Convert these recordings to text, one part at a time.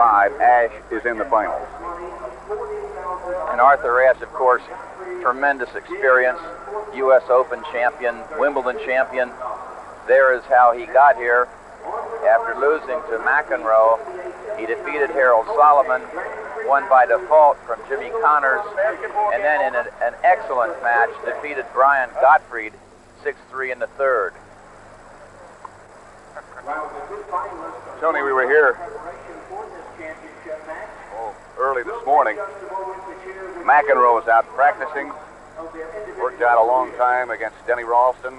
5, Ashe is in the finals. And Arthur Ashe, of course, tremendous experience, U.S. Open champion, Wimbledon champion. There is how he got here. After losing to McEnroe, he defeated Harold Solomon, won by default from Jimmy Connors, and then in an excellent match defeated Brian Gottfried 6-3 in the third. Tony, we were here early this morning. McEnroe was out practicing. Worked out a long time against Denny Ralston.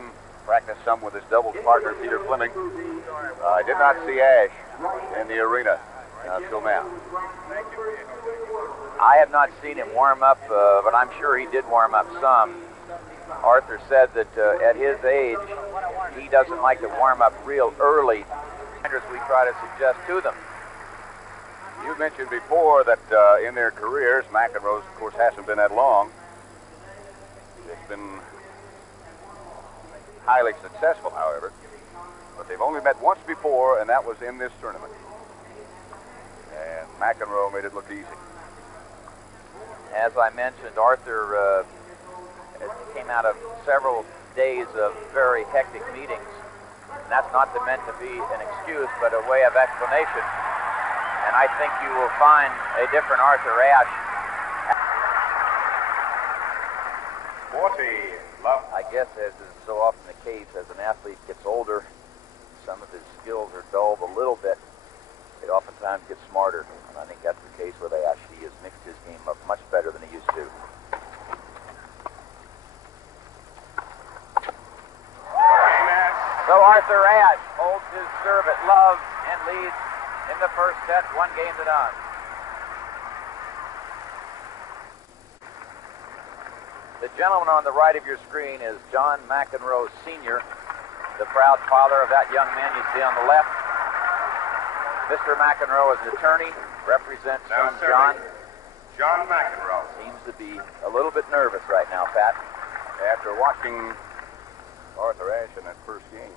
Practiced some with his doubles partner, Peter Fleming. I did not see Ashe in the arena until now. I have not seen him warm up, but I'm sure he did warm up some. Arthur said that at his age, he doesn't like to warm up real early, as we try to suggest to them. You mentioned before that in their careers, McEnroe's, of course, hasn't been that long. It's been highly successful, however. But they've only met once before, and that was in this tournament. And McEnroe made it look easy. As I mentioned, Arthur came out of several days of very hectic meetings. And that's not meant to be an excuse, but a way of explanation. And I think you will find a different Arthur Ashe. 40, love. I guess, as is so often the case, as an athlete gets older, some of his skills are dulled a little bit. They oftentimes get smarter. And I think that's the case with Ashe. He has mixed his game up much better than he used to. So Arthur Ashe holds his serve at love and leads in the first set, 1-0. The gentleman on the right of your screen is John McEnroe Sr., the proud father of that young man you see on the left. Mr. McEnroe is an attorney, represents son John. John McEnroe. Seems to be a little bit nervous right now, Pat. After watching Arthur Ashe in that first game,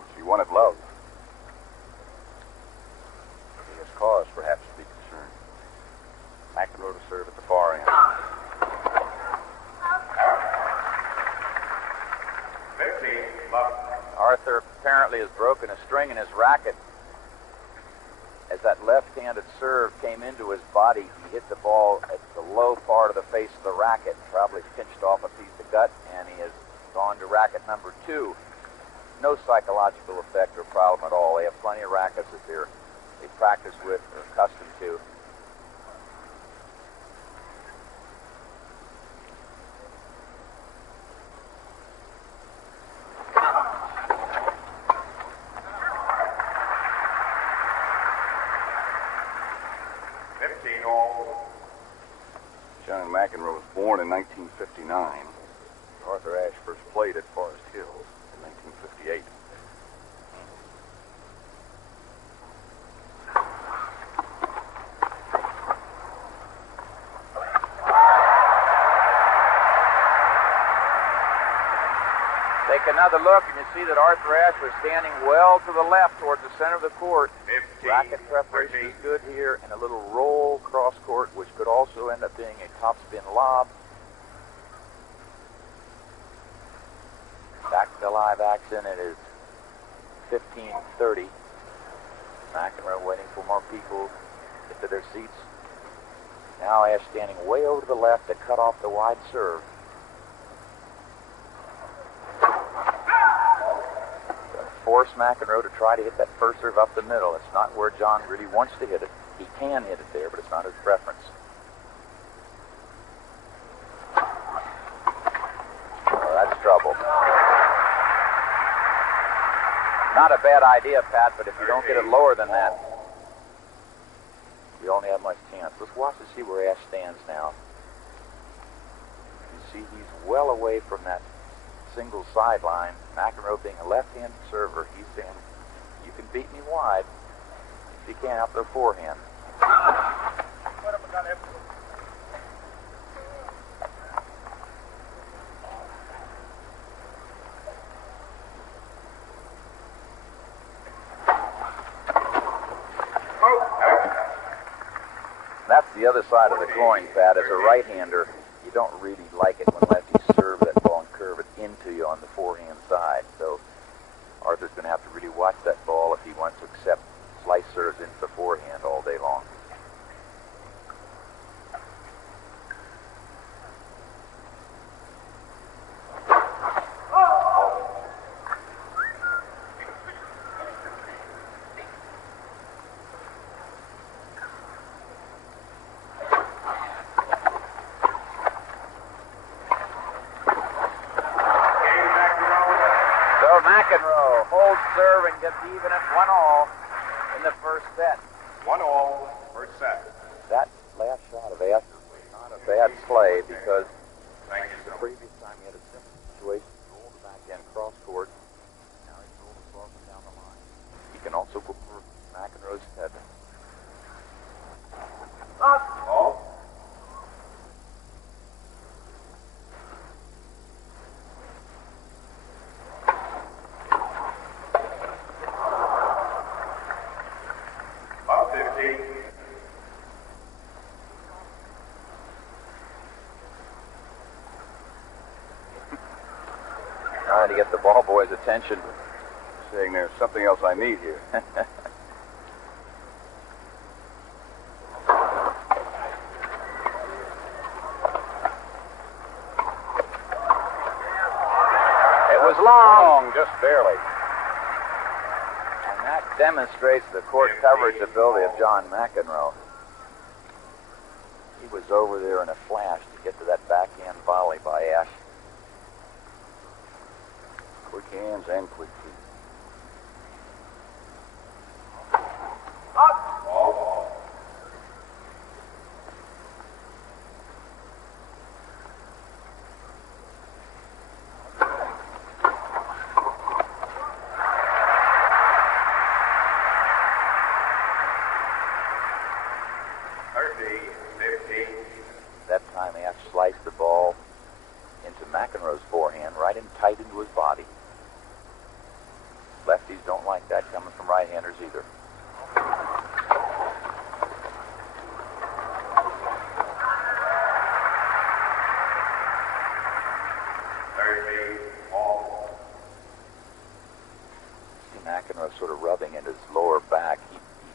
which he won at love, he has cause perhaps to be concerned. McEnroe to serve at the far end. 15, love. Arthur apparently has broken a string in his racket. As that left-handed serve came into his body, he hit the ball at the low part of the face of the racket, probably pinched off a piece of gut, and he has gone to racket number 2. No psychological effect or problem at all. They have plenty of rackets that they practice with or accustomed to. John McEnroe was born in 1959. Arthur Ashe first played at Forest Hills in 1958. Take another look, and you see that Arthur Ashe was standing well to the left towards the center of the court. 15, Racket preparation is good here, and a little roll cross court, which could also end up being a topspin lob. Back to live action. It is 15:30. McEnroe waiting for more people to get to their seats. Now Ashe standing way over to the left to cut off the wide serve. Force McEnroe to try to hit that first serve up the middle. It's not where John really wants to hit it. He can hit it there, but it's not his preference. Oh, that's trouble. Not a bad idea, Pat, but if you don't get it lower than that, you don't have much chance. Let's watch to see where Ashe stands now. You see he's well away from that single sideline. McEnroe being a left-handed server, he's saying, you can beat me wide if you can't out their forehand. the other side of the coin, Pat. As a right-hander, you don't really like it when lefties serve that ball and curve it into you on the forehand side. So Arthur's going to have to really watch that ball if he wants to accept slice serves into the forehand all day long. McEnroe holds serve and gets even at 1-all in the first set. 1-all, first set. That last shot of Ashe was not a bad play because Thank you, the sir. previous time he had a simple situation, he rolled the backhand cross court. Now he's rolled across and down the line. He can also go for McEnroe's head. Ball. Up 15. Trying to get the ball boy's attention. Saying there's something else I need here. It was long. Just barely. And that demonstrates the court coverage ability of John McEnroe. He was over there in a flash to get to that backhand volley by Ashe. Quick hands and quick feet. Ball. That time Ashe sliced the ball into McEnroe's forehand, right in tight into his body. Lefties don't like that coming from right-handers either. See McEnroe sort of rubbing at his lower back.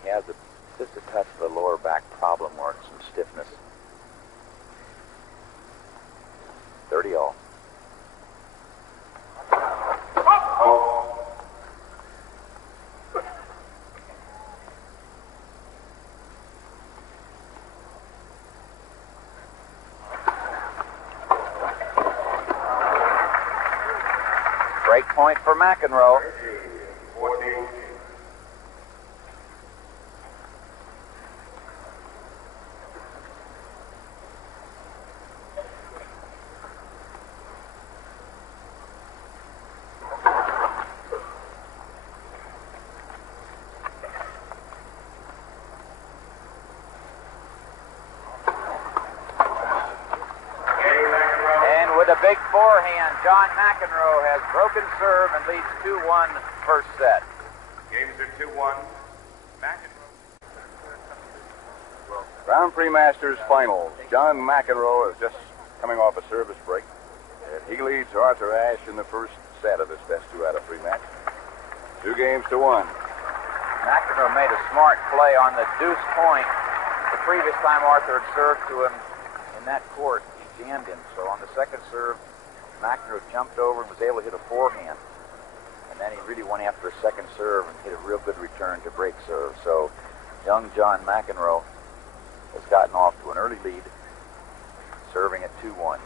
He has just a touch of a lower back problem or some stiffness. 30-all. Break point for McEnroe. 14. And with a big forehand, John McEnroe has broken serve and leads 2-1 first set. Games are 2-1. Grand Prix Masters Finals. John McEnroe is just coming off a service break. And he leads Arthur Ashe in the first set of this best 2 out of 3 match. 2 games to 1. McEnroe made a smart play on the deuce point. The previous time Arthur had served to him in that court, he jammed him. So on the second serve, McEnroe jumped over and was able to hit a forehand. And then he really went after a second serve and hit a real good return to break serve. So young John McEnroe has gotten off to an early lead, serving at 2-1.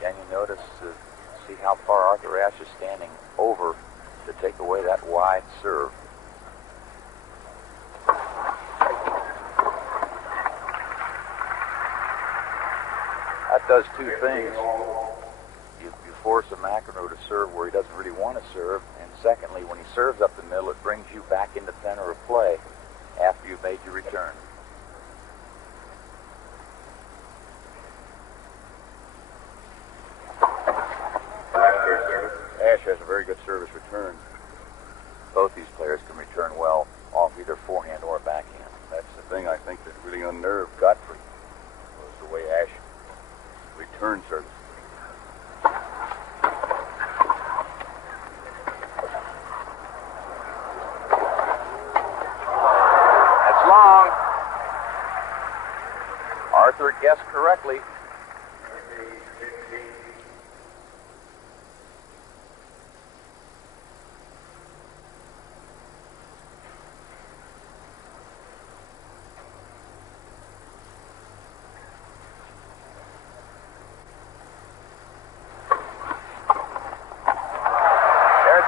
Can you notice, see how far Arthur Ashe is standing over to take away that wide serve? that does two things. You force a McEnroe to serve where he doesn't really want to serve, and secondly, when he serves up the middle, it brings you back into center of play after you've made your return. Ashe has a very good service return. Both these players can return well off either forehand or backhand. That's the thing I think that really unnerved Godfrey, was the way Ashe returned service. That's long. Arthur guessed correctly.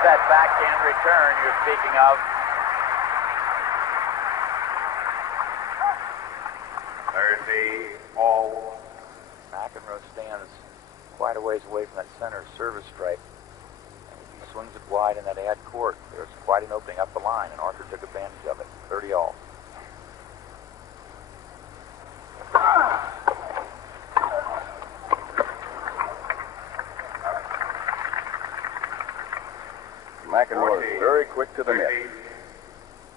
That backhand return you're speaking of. 30 all. McEnroe stands quite a ways away from that center service stripe. And if he swings it wide in that ad court, there's quite an opening up the line, and Arthur took advantage of it. 30 all. McEnroe is very quick to the net.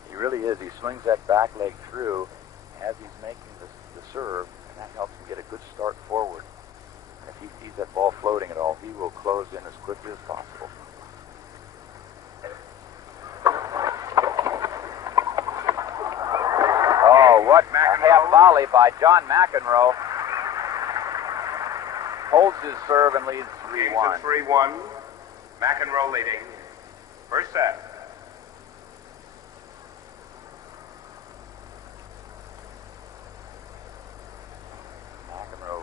He really is. He swings that back leg through as he's making the serve, and that helps him get a good start forward. And if he sees that ball floating at all, he will close in as quickly as possible. Oh, what a half volley by John McEnroe. Holds his serve and leads 3-1. 3-1. McEnroe leading. First set. McEnroe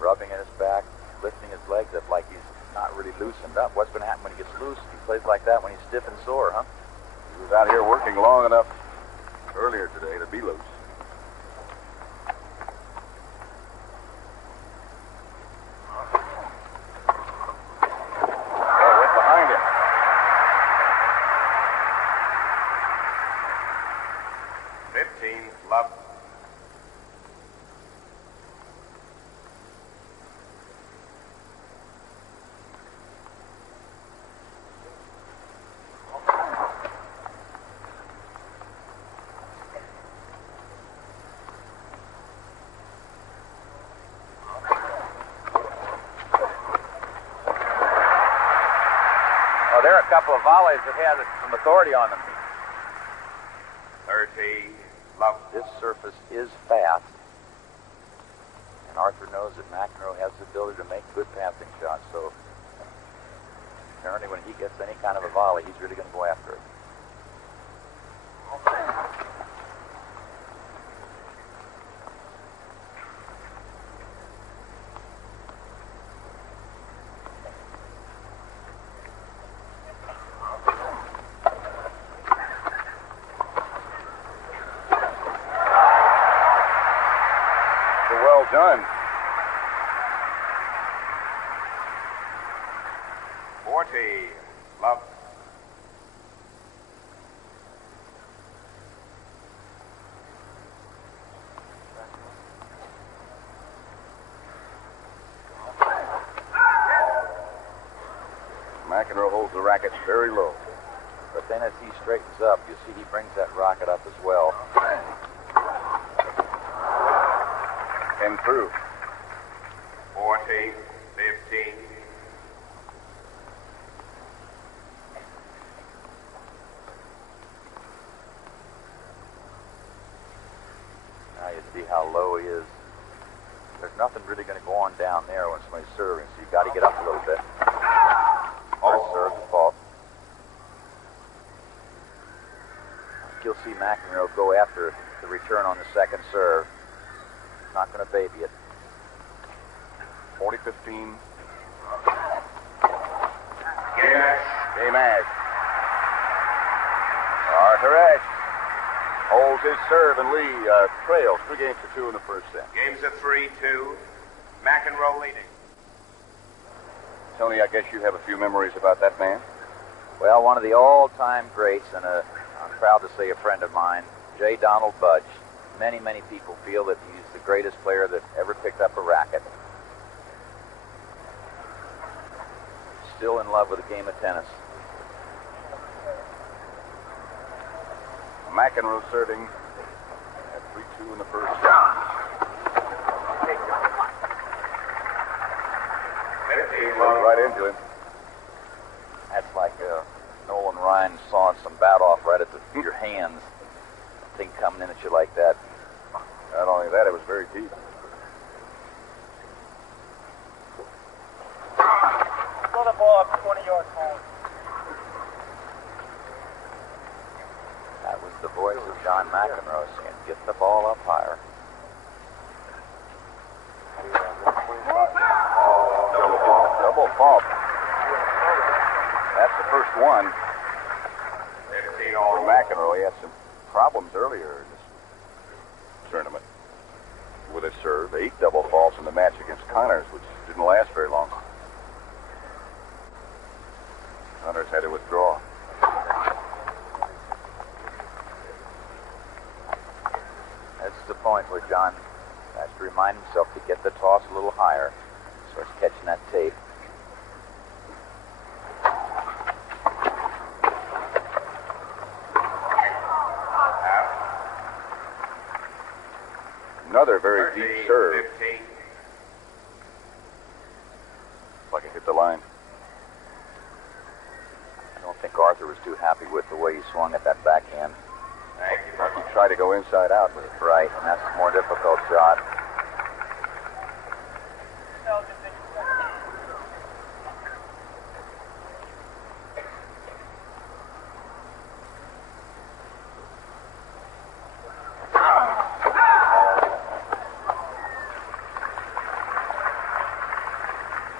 rubbing at his back, lifting his legs up like he's not really loosened up. What's going to happen when he gets loose? He plays like that when he's stiff and sore, huh? He was out here working long enough earlier today to be loose. Oh, went behind him. Love. Oh, there are a couple of volleys that had some authority on them. 30. Love. This surface is fast, and Arthur knows that McEnroe has the ability to make good passing shots, so apparently when he gets any kind of a volley, he's really going to go after it. Well done. 40. Love. McEnroe holds the racket very low. But then as he straightens up, you see he brings that rocket up as well. And through. 40. 15. Now you see how low he is. There's nothing really going to go on down there when somebody's serving, so you've got to get up a little bit. First serve, fault. You'll see McEnroe go after the return on the second serve. Not going to baby it. 40-15. Yes. Game Ashe. Arthur Ashe holds his serve and trails 3-2 in the first set. Game's a 3-2. McEnroe leading. Tony, I guess you have a few memories about that man. Well, one of the all-time greats, and I'm proud to say a friend of mine, J. Donald Budge. Many, many people feel that he's the greatest player that ever picked up a racket. Still in love with the game of tennis. McEnroe serving at 3-2 in the first round. Runs right into him. That's like Nolan Ryan sawing some bat off right at your hands. Thing coming in at you like that. Not only that, it was very deep. Throw the ball up 20 yards home. That was the voice of John McEnroe saying, "Get the ball up higher." Double fault. That's the first one. For McEnroe, he had some problems earlier in this tournament with his serve. 8 double faults in the match against Connors, which didn't last very long. Connors had to withdraw. That's the point where John has to remind himself to get the toss a little higher. So he's catching that tape. Another very deep serve. Like it hit the line. I don't think Arthur was too happy with the way he swung at that backhand. Thank you. He tried to go inside out with it. Right, and that's a more difficult shot.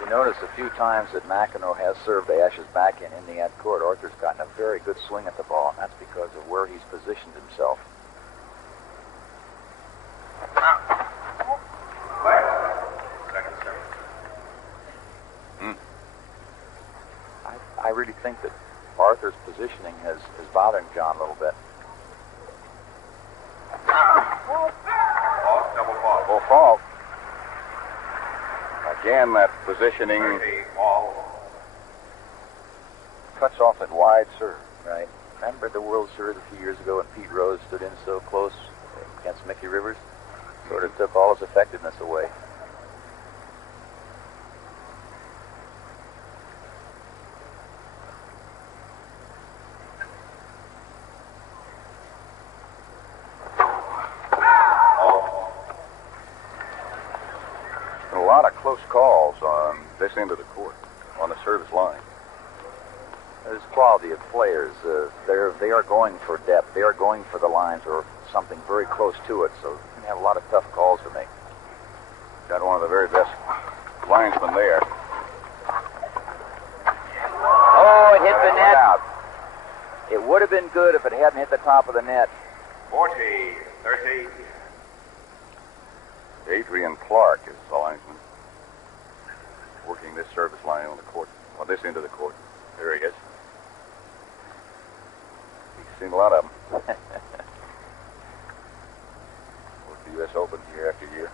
Notice a few times that McEnroe has served Ashe's backhand in the ad court. Arthur's gotten a very good swing at the ball, and that's because of where he's positioned himself. I really think that Arthur's positioning is bothering John a little bit. Double fault. Double fault. Again, that positioning cuts off that wide serve. Right. Remember the World Series a few years ago when Pete Rose stood in so close against Mickey Rivers? Sort of took all his effectiveness away. A lot of close calls on this end of the court, on the service line. There's quality of players. They are going for depth. They are going for the lines or something very close to it. So you have a lot of tough calls to make. Got one of the very best linesmen there. Oh, it hit the net. Out. It would have been good if it hadn't hit the top of the net. 40-30. Adrian Clark is the linesman working this service line on the court, on this end of the court. There he is. He's seen a lot of them. Worked the U.S. Open year after year.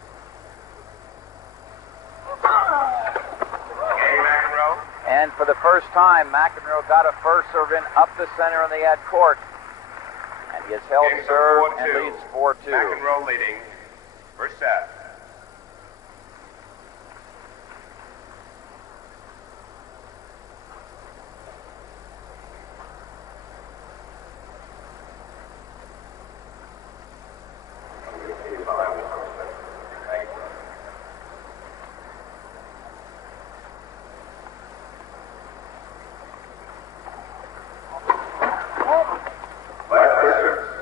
McEnroe. And for the first time, McEnroe got a first serve in up the center on the ad court. And he has held Game's serve 4-2. and leads 4-2. McEnroe leading. First set.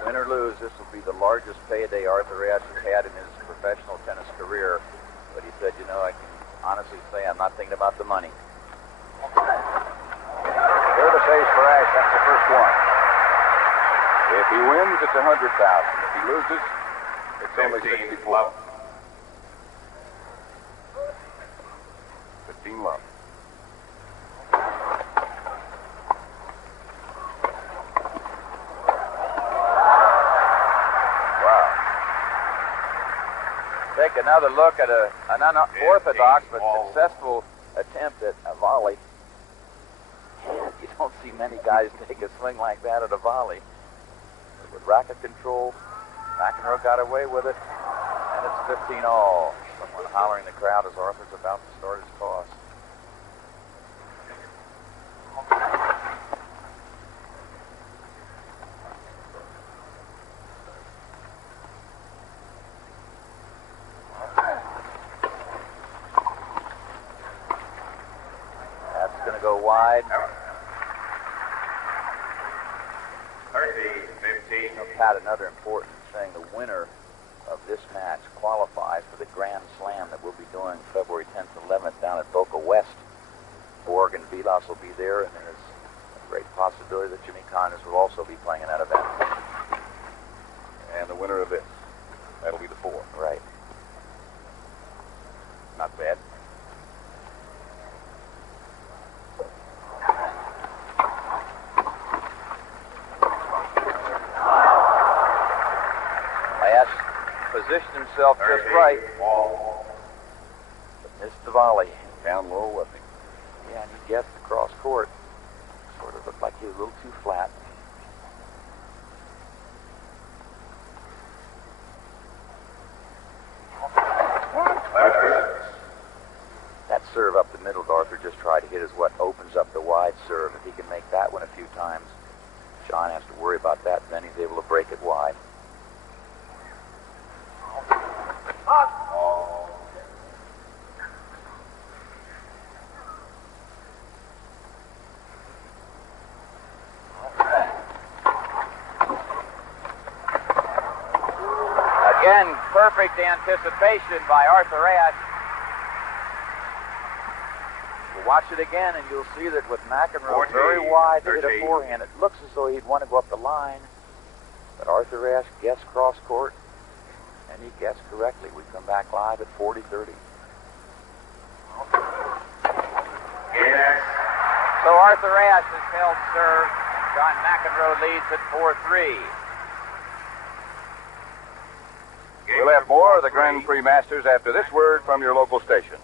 Win or lose, this will be the largest payday Arthur Ashe has had in his professional tennis career. But he said, you know, I can honestly say I'm not thinking about the money. Service ace for Ashe, that's the first one. If he wins, it's $100,000. If he loses, it's only 15 $64. love. Take another look at an unorthodox but successful attempt at a volley. You don't see many guys take a swing like that at a volley. But with racket control, McEnroe got away with it, and it's 15-all. Someone hollering in the crowd as Arthur's about to start his toss. That's going to go wide. 30-15. Pat, another important thing, the winner of this match qualifies for the Grand Slam that we'll be doing February 10th and 11th down at Boca West. Oregon Vilas will be there, and there's a great possibility that Jimmy Connors will also be playing in that event. And the winner of this, that'll be the 4. Right. Not bad. Ashe positioned himself just right, but missed the volley. Down low, wasn't he? Yeah, and he guessed the cross court. Sort of looked like he was a little too flat. That serve up the middle, Arthur just tried to hit, is what opens up the wide serve. If he can make that one a few times, John has to worry about that, then he's able to break it wide. Again, perfect anticipation by Arthur Ashe. We'll watch it again, and you'll see that with McEnroe very wide to hit a forehand, it looks as though he'd want to go up the line. But Arthur Ashe guessed cross court, and he guessed correctly. We come back live at 40-30. Yes. So Arthur Ashe has held serve. John McEnroe leads at 4-3. We'll have more of the Grand Prix Masters after this word from your local station.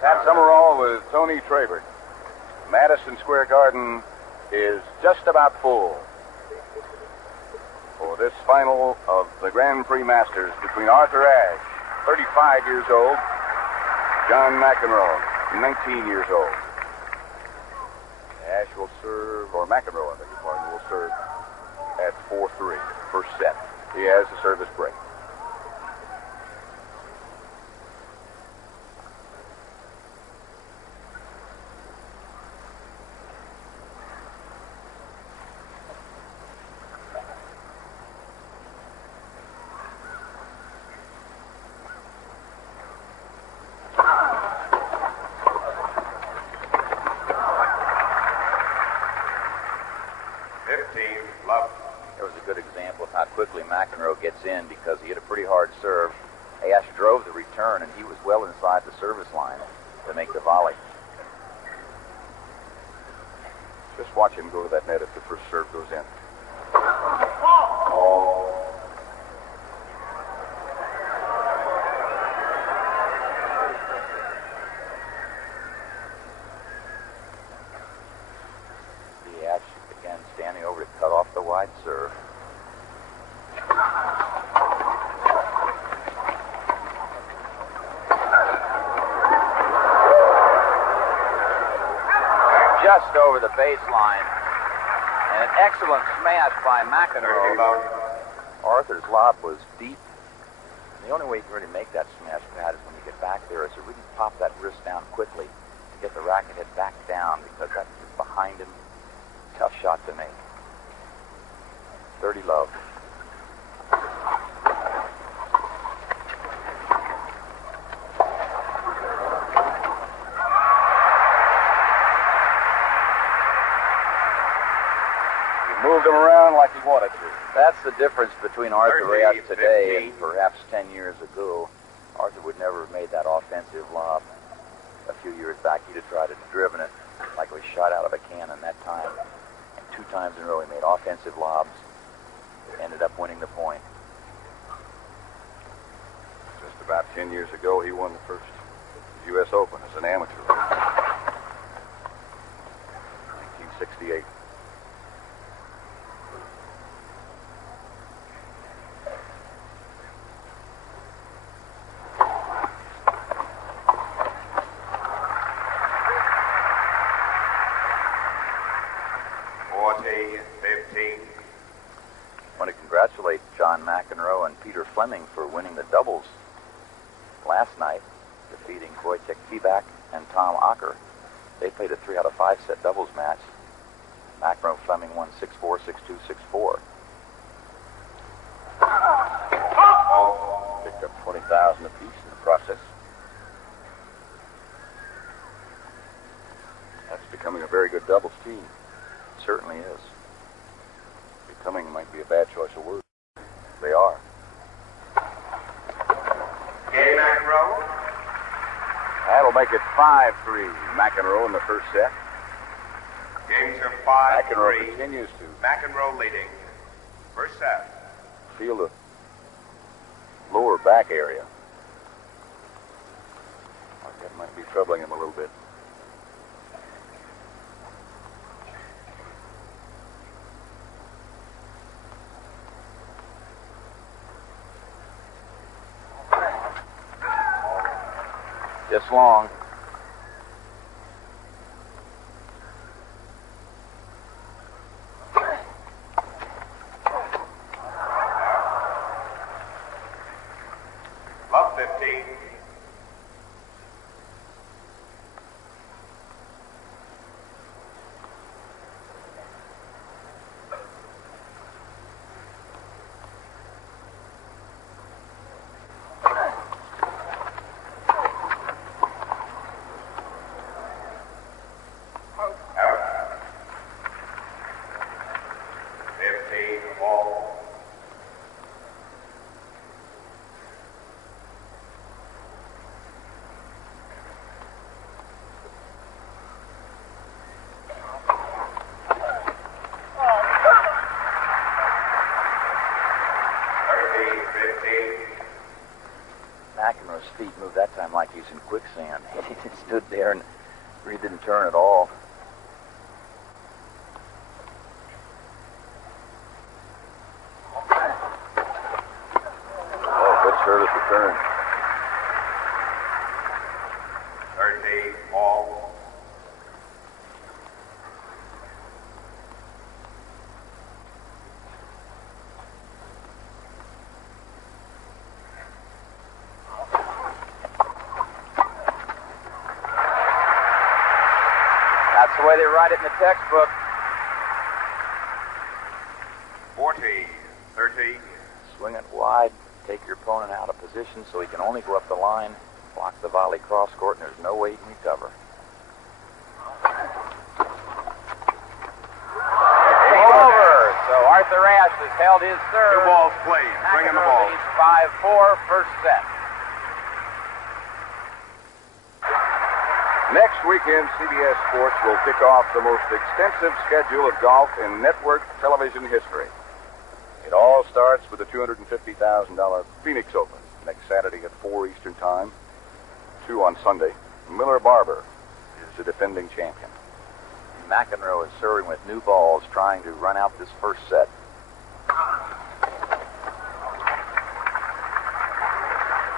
Pat Summerall with Tony Trabert. Madison Square Garden is just about full for this final of the Grand Prix Masters between Arthur Ashe, 35 years old, John McEnroe, 19 years old. Ashe will serve, or McEnroe, I beg your pardon, will serve at 4-3, first set. He has the service break. There was a good example of how quickly McEnroe gets in because he hit a pretty hard serve. Ashe drove the return, and he was well inside the service line to make the volley. Just watch him go to that net if the first serve goes in. The Ashe again standing over to cut off the wide serve. Just over the baseline. And an excellent smash by McEnroe. Arthur's lob was deep. The only way you can really make that smash, Pat, is when you get back there, is to really pop that wrist down quickly to get the racket head back down, because that's behind him. Tough shot to make. 30 love. Moved him around like he wanted to. That's the difference between Arthur Ashe today and perhaps 10 years ago. Arthur would never have made that offensive lob. A few years back, he'd have tried to driven it like it was shot out of a cannon that time. And 2 times in a row, he made offensive lobs. ended up winning the point. Just about 10 years ago, he won the first U.S. Open as an amateur. 1968. I want to congratulate John McEnroe and Peter Fleming for winning the doubles last night, defeating Wojciech Fibak and Tom Acker. They played a 3 out of 5 set doubles match. McEnroe Fleming won 6-4, 6-2, 6-4. Picked up 20,000 apiece in the process. That's becoming a very good doubles team. It certainly is. Becoming might be a bad choice of words. They are. Game McEnroe. That'll make it 5-3. McEnroe in the first set. Game to McEnroe 5-3. continues to McEnroe leading. First set. feel the lower back area. Like that might be troubling him a little bit. Just long. Love 15. McEnroe's feet moved that time like he's in quicksand. He just stood there and he didn't turn at all. Oh, good service return. 30 all. That's the way they write it in the textbook. 40, 30. Swing it wide, take your opponent out of position so he can only go up the line, block the volley cross court, and there's no way he can recover. Game over. So Arthur Ashe has held his serve. 2 balls played. Bring in the ball. Leads 5-4, first set. Next weekend, CBS Sports will kick off the most extensive schedule of golf in network television history. It all starts with the $250,000 Phoenix Open next Saturday at 4 Eastern Time, 2 on Sunday. Miller Barber is the defending champion. McEnroe is serving with new balls, trying to run out this first set.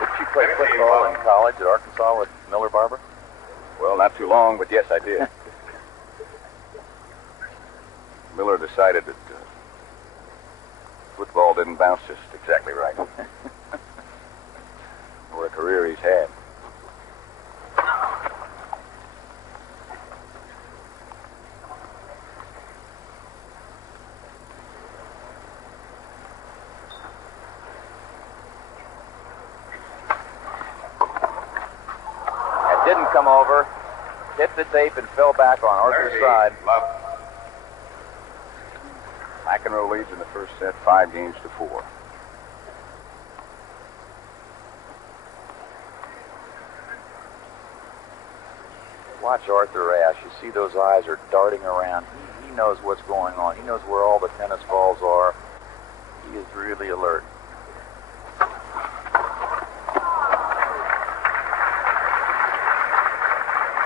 Did you play football in college at Arkansas with Miller Barber? Well, not too long, but yes, I did. Miller decided that football didn't bounce just exactly right. What a career he's had. That didn't come over. Hit the tape and fell back on Arthur's 30, side. love. McEnroe leads in the first set 5-4. Watch Arthur Ashe. You see those eyes are darting around. He knows what's going on. He knows where all the tennis balls are. He is really alert.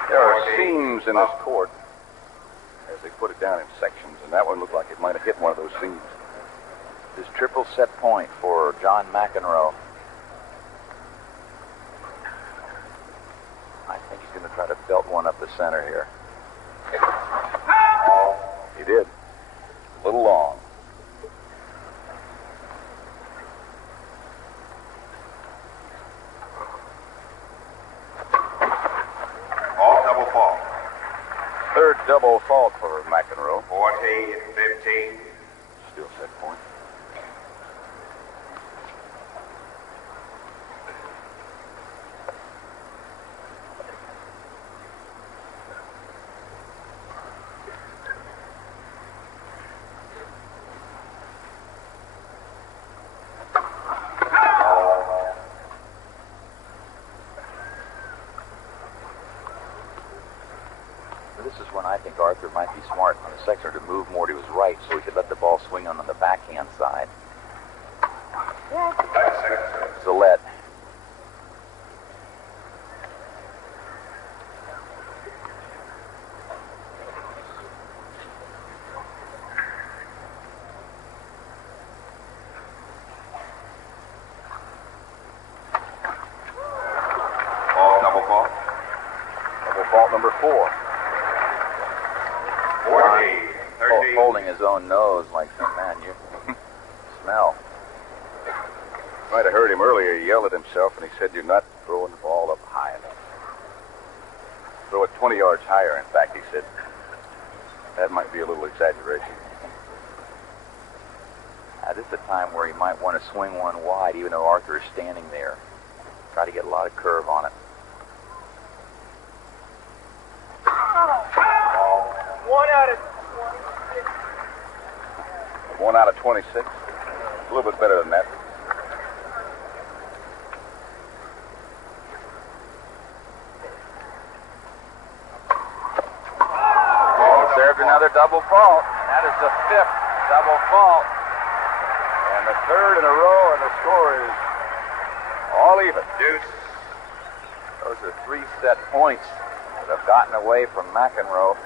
There are seams in this court as they put it down in sections, and that one looked like it might have hit one of those seams. This triple set point for John McEnroe. I think he's going to try to belt one up the center here. He did. A little long. All double fault. Third double fault for McEnroe. 40-15. Still set point. This is when I think Arthur might be smart on the sector to move more to his right so he could let the ball swing on the backhand side. Zillette. All double fault. Double fault number 4. 40-13. Holding his own nose like some man, you smell. Might have heard him earlier. He yelled at himself, and he said, "You're not throwing the ball up high enough. Throw it 20 yards higher." In fact, he said, that might be a little exaggeration. This is the time where he might want to swing one wide, even though Arthur is standing there. Try to get a lot of curve on it. 1 out of 1 out of 26. A little bit better than that. He served another double fault. That is the 5th double fault. And the 3rd in a row, and the score is all even. Deuce. Those are 3 set points that have gotten away from McEnroe.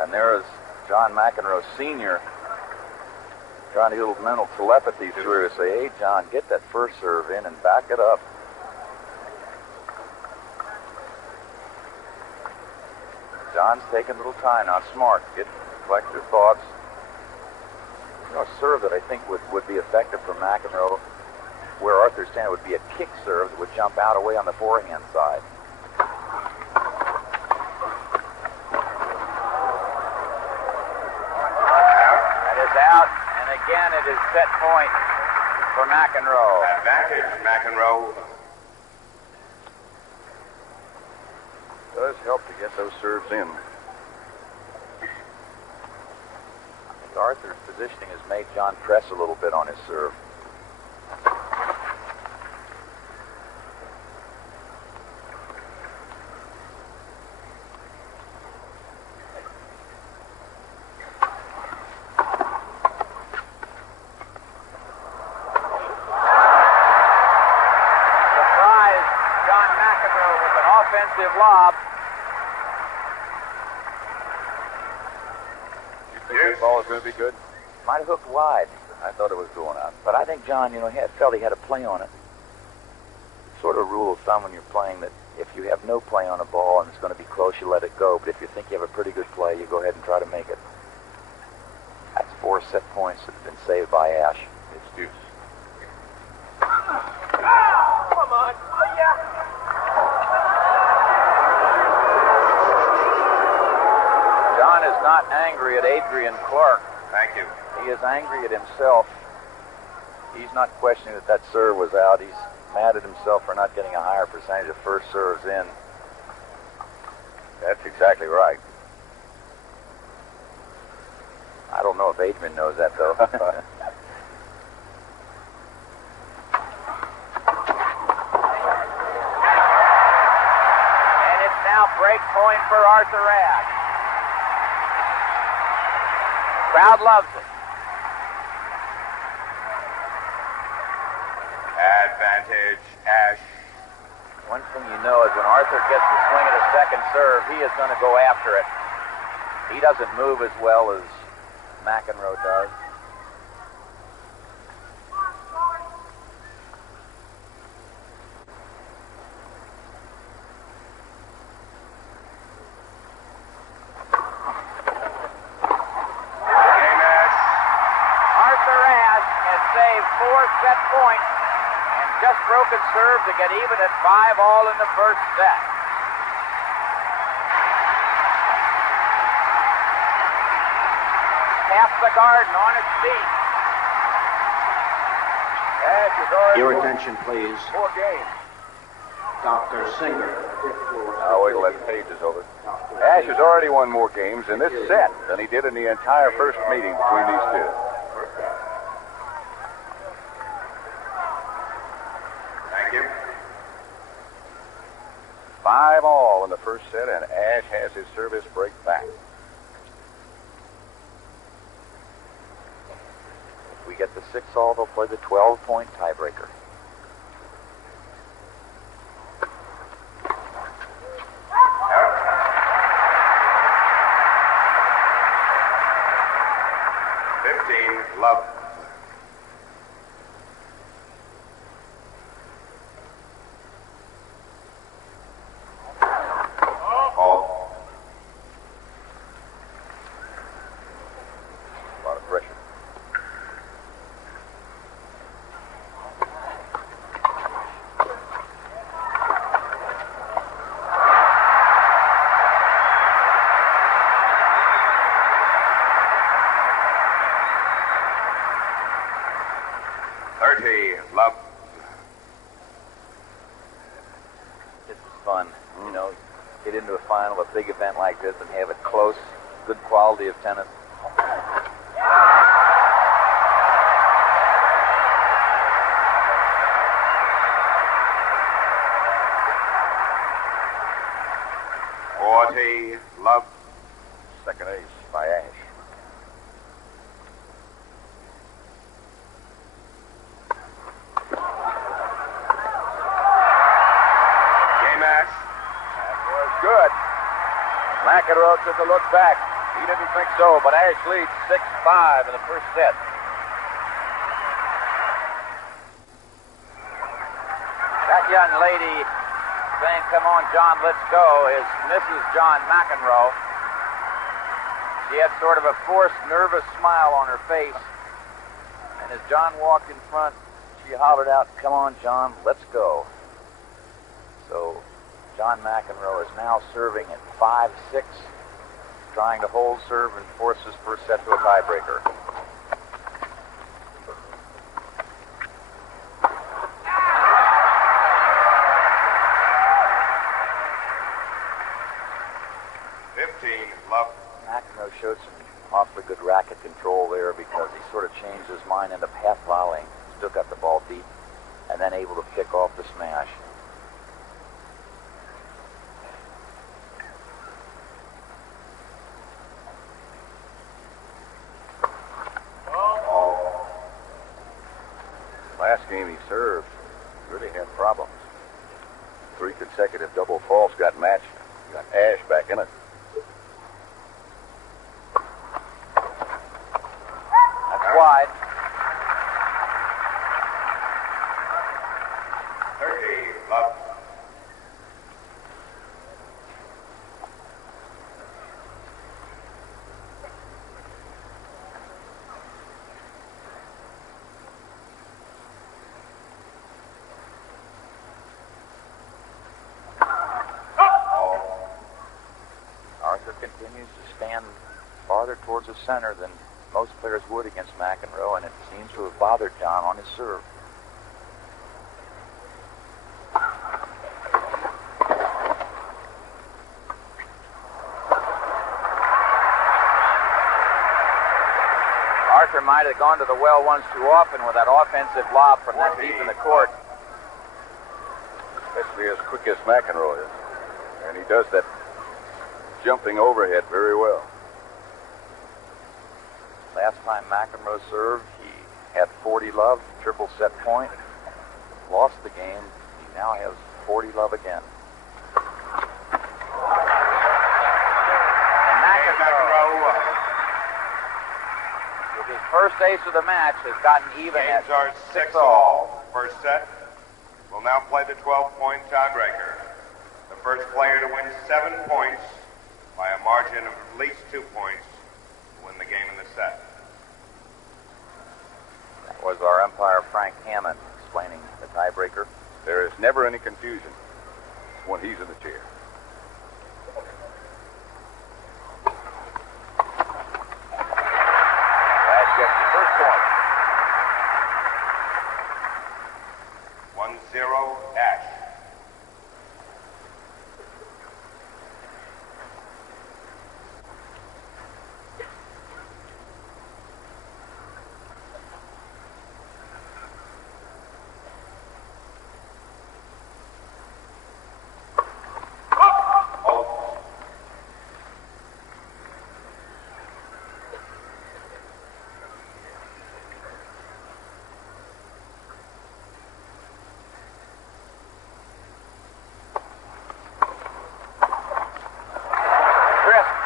And there is John McEnroe Sr. trying to get a little mental telepathy through to say, "Hey, John, get that first serve in and back it up." John's taking a little time now. Smart. Collect your thoughts. You know, a serve that I think would be effective for McEnroe, where Arthur's standing, would be a kick serve that would jump out away on the forehand side. That is out, and again it is set point for McEnroe. Advantage, McEnroe. Does help to get those serves in. Arthur's positioning has made John press a little bit on his serve. Surprise, John McEnroe with an offensive lob. Think this ball is going to be good? Might have hooked wide, I thought it was going out. but I think John, felt he had a play on it. Sort of rule of thumb when you're playing that if you have no play on a ball and it's going to be close, you let it go. But if you think you have a pretty good play, you go ahead and try to make it. That's 4 set points that have been saved by Ashe. It's deuce. Come on. Oh, yeah. John is not angry at Adrian Clark. Thank you. He is angry at himself. He's not questioning that serve was out. He's mad at himself for not getting a higher percentage of first serves in. That's exactly right. I don't know if Adrian knows that, though. And it's now break point for Arthur Ashe. Crowd loves it. Advantage, Ashe. One thing you know is when Arthur gets the swing of the second serve, he is going to go after it. He doesn't move as well as McEnroe does. Arthur Ashe has saved 4 set points and just broken serve to get even at 5-all in the first set. Half the garden on its feet. Ashe is already Your attention, please. 4 games. Dr. Singer. Now wait till that page is over. Ashe has already won more games in this set than he did in the entire first meeting between these two. Thank you. 5-all in the first set, and Ashe has his service break back. If we get the 6-all, they'll play the 12-point tiebreaker. Love. All. A lot of pressure. Love. This is fun. You know, get into a final of a big event like this and have it close, good quality of tennis. Love. Second ace by Ashe. Good. McEnroe took a look back. He didn't think so, but Ashe leads 6-5 in the first set. That young lady saying, "Come on, John, let's go," is Mrs. John McEnroe. She had sort of a forced, nervous smile on her face. And as John walked in front, she hollered out, "Come on, John, let's go." So John McEnroe is now serving at 5-6, trying to hold serve and force his first set to a tiebreaker. Love. McEnroe showed some awfully good racket control there because he sort of changed his mind into half volleying, still got the ball deep, and then able to pick off the smash. Last game he served, really had problems. 3 consecutive double faults got matched. Got Ashe back in it. That's wide. 30. Love. Arthur continues to stand farther towards the center than most players would against McEnroe, and it seems to have bothered John on his serve. Arthur might have gone to the well once too often with that offensive lob from that deep in the court. Especially as quick as McEnroe is. And he does that jumping overhead very well. Last time McEnroe served, he had 40 love, triple set point. lost the game. He now has 40 love again. And McEnroe, with his first ace of the match, has gotten even at Games are 6-all. First set. We'll now play the 12-point tiebreaker. The first player to win 7 points by a margin of at least 2 points will win the game in the set. That was our umpire, Frank Hammond, explaining the tiebreaker. There is never any confusion when he's in the chair. Ashe gets the first point. 1-0 Ashe.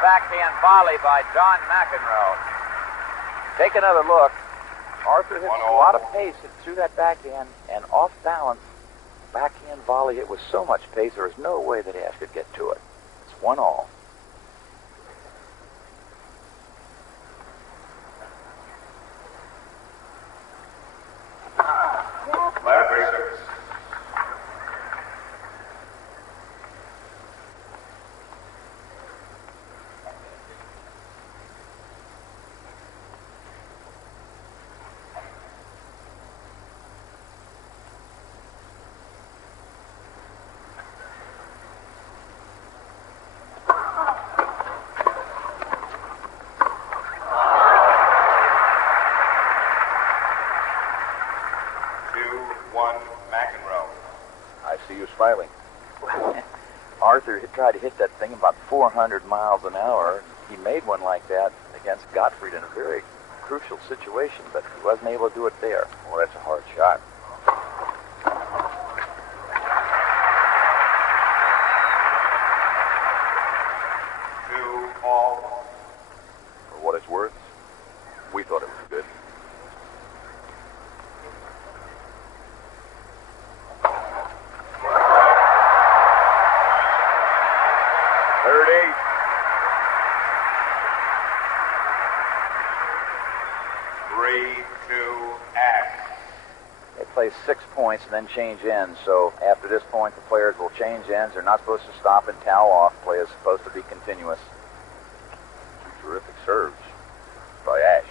Backhand volley by John McEnroe. Take another look. Arthur hits a lot of pace through that backhand, and off balance, backhand volley. It was so much pace, there was no way that Ashe could get to it. It's 1-all. Ladder service. Smiling. Arthur had tried to hit that thing about 400 miles an hour. He made one like that against Gottfried in a very crucial situation, but he wasn't able to do it there. Well, that's a hard shot. For what it's worth, we thought it was good. Third ace. They play 6 points and then change ends, so after this point the players will change ends. They're not supposed to stop and towel off. Play is supposed to be continuous. Terrific serves by Ashe.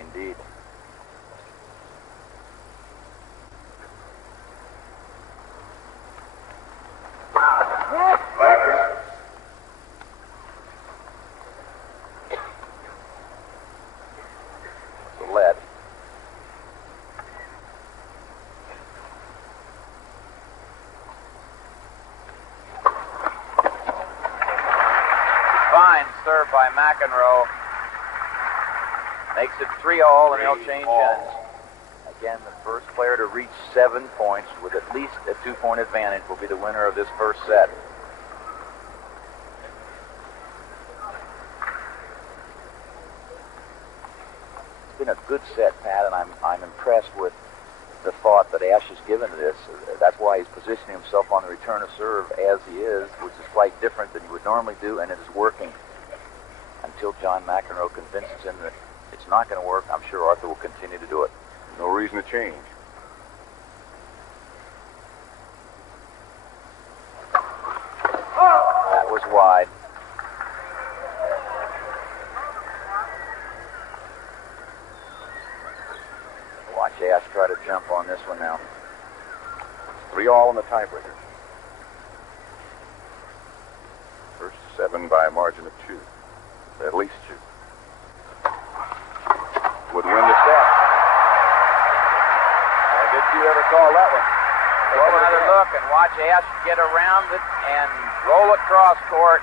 Indeed. The lead. Fine serve by McEnroe. Makes it 3-all, and they'll change ends. Again, the first player to reach 7 points with at least a 2-point advantage will be the winner of this first set. It's been a good set, Pat, and I'm impressed with the thought that Ashe has given to this. That's why he's positioning himself on the return of serve as he is, which is quite different than you would normally do, and it is working. Until John McEnroe convinces him that it's not going to work, I'm sure Arthur will continue to do it. No reason to change. That was wide. Watch Ashe try to jump on this one now. 3-all in the tiebreaker. First 7 by a margin of 2. At least 2. Would win the set. Did you ever call that one? Take another look and watch Ashe get around it and roll it cross court.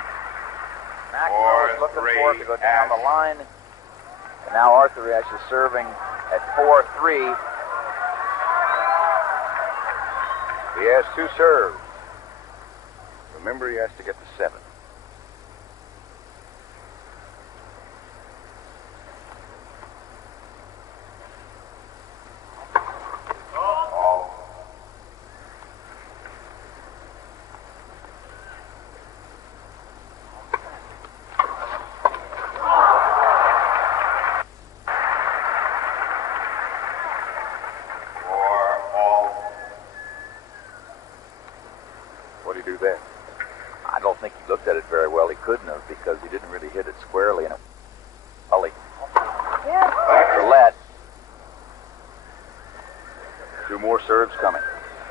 McEnroe is looking for it to go down the line. And now Arthur Ashe is serving at 4-3. He has 2 serves. Remember, he has to get to 7. What do you do then? I don't think he looked at it very well. He couldn't have because he didn't really hit it squarely in a gully. Roulette. 2 more serves coming.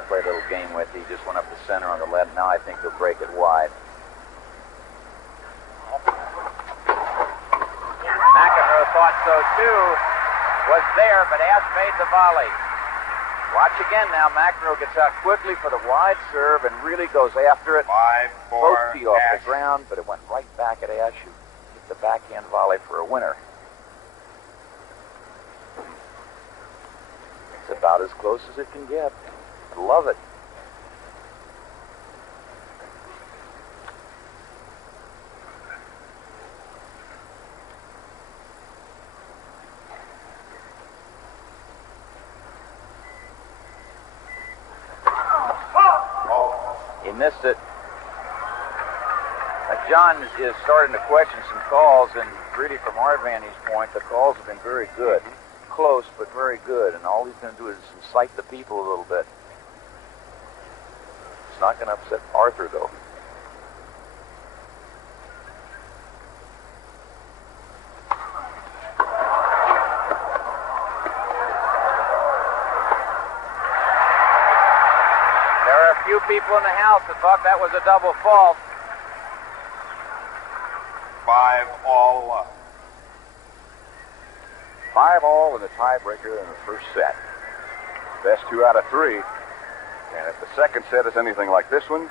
Played a little game with. He just went up the center on the lead. Now I think he'll break it wide. McEnroe thought so too. Was there, but Ashe made the volley. Watch again now. McEnroe gets out quickly for the wide serve and really goes after it. 5-4 Both feet off Ashe. the ground, but it went right back at Ashe, who hit the backhand volley for a winner. It's about as close as it can get. I love it. He missed it. John is starting to question some calls, and really from our vantage point, the calls have been very good. Close, but very good, and all he's going to do is incite the people a little bit. It's not going to upset Arthur, though. Few people in the house that thought that was a double fault. 5-all. 5-all in the tiebreaker in the first set. Best 2 out of 3. And if the second set is anything like this one,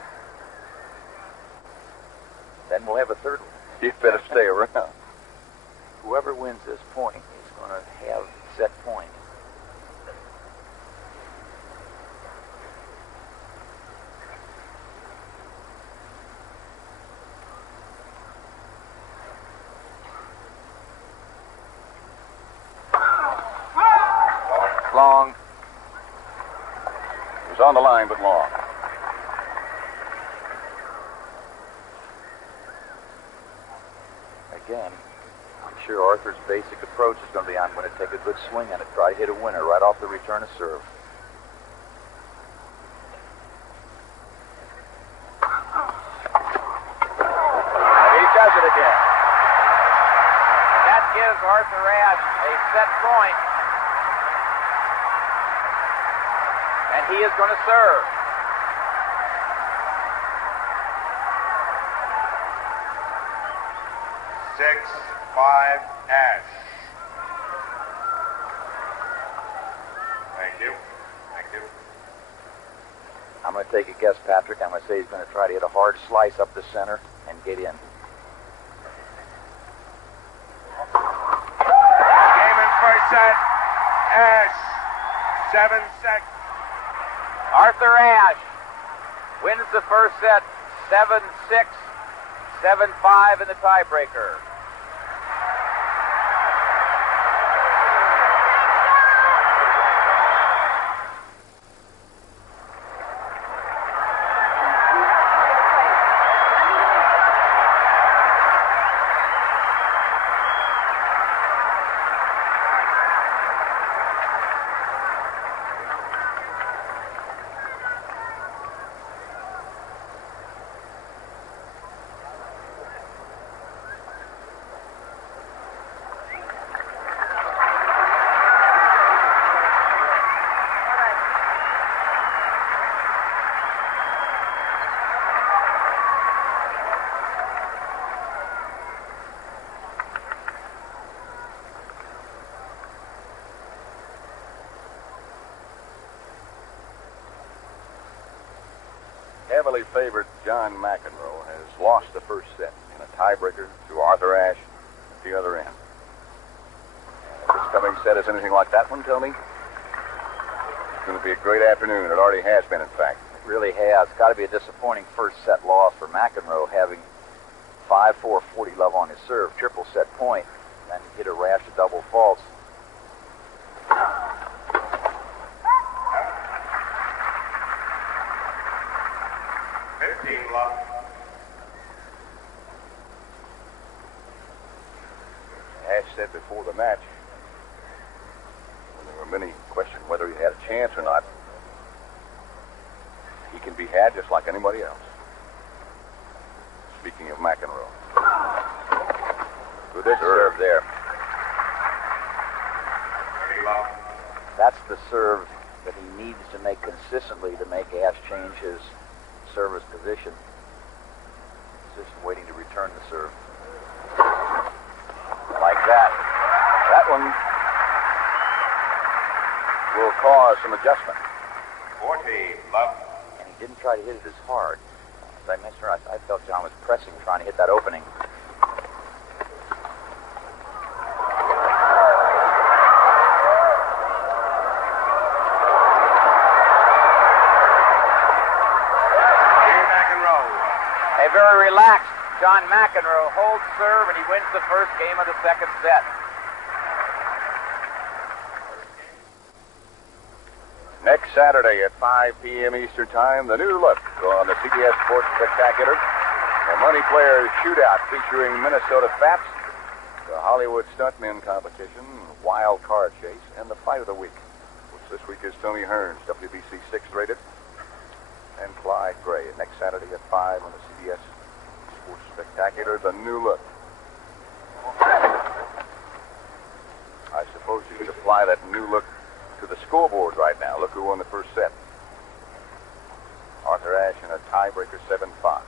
then we'll have a third one. You better stay around. Whoever wins this point is going to have set point. Long. It was on the line, but long. Again, I'm sure Arthur's basic approach is going to be, I'm going to take a good swing at it, try to hit a winner right off the return of serve. He does it again. That gives Arthur Ashe a set point. And he is going to serve. Six, 5, Ashe. Thank you. Thank you. I'm going to take a guess, Patrick. I'm going to say he's going to try to hit a hard slice up the center and get in. Game in first set. Ashe. 7-6. Arthur Ashe wins the first set 7-6, 7-5 in the tiebreaker. Heavily favored John McEnroe has lost the first set in a tiebreaker to Arthur Ashe at the other end. If this coming set is anything like that one, Tony, it's going to be a great afternoon. It already has been, in fact. really has. Got to be a disappointing first set loss for McEnroe, having 5-4, 40 love on his serve, triple set point, and hit a rash of double faults. Ashe said before the match, when there were many questions whether he had a chance or not, he can be had just like anybody else. Speaking of McEnroe. Good serve there. That's the serve that he needs to make consistently to make Ashe change his service position. Position waiting to return the serve. Like that. That one will cause some adjustment. 40 love. And he didn't try to hit it as hard. As I mentioned, I felt John was pressing, trying to hit that opening. A very relaxed John McEnroe holds serve, and he wins the first game of the second set. Next Saturday at 5 p.m. Eastern Time, the new look on the CBS Sports Spectacular. The Money Players Shootout featuring Minnesota Fats, the Hollywood Stuntmen Competition, Wild Card Chase, and the Fight of the Week, which this week is Tony Hearns, WBC 6th rated, and Clyde Gray. Next Saturday at 5 on the CBS Sports Spectacular, the new look. I suppose you could apply that new look to the scoreboard right now. Look who won the first set. Arthur Ashe in a tiebreaker 7-5.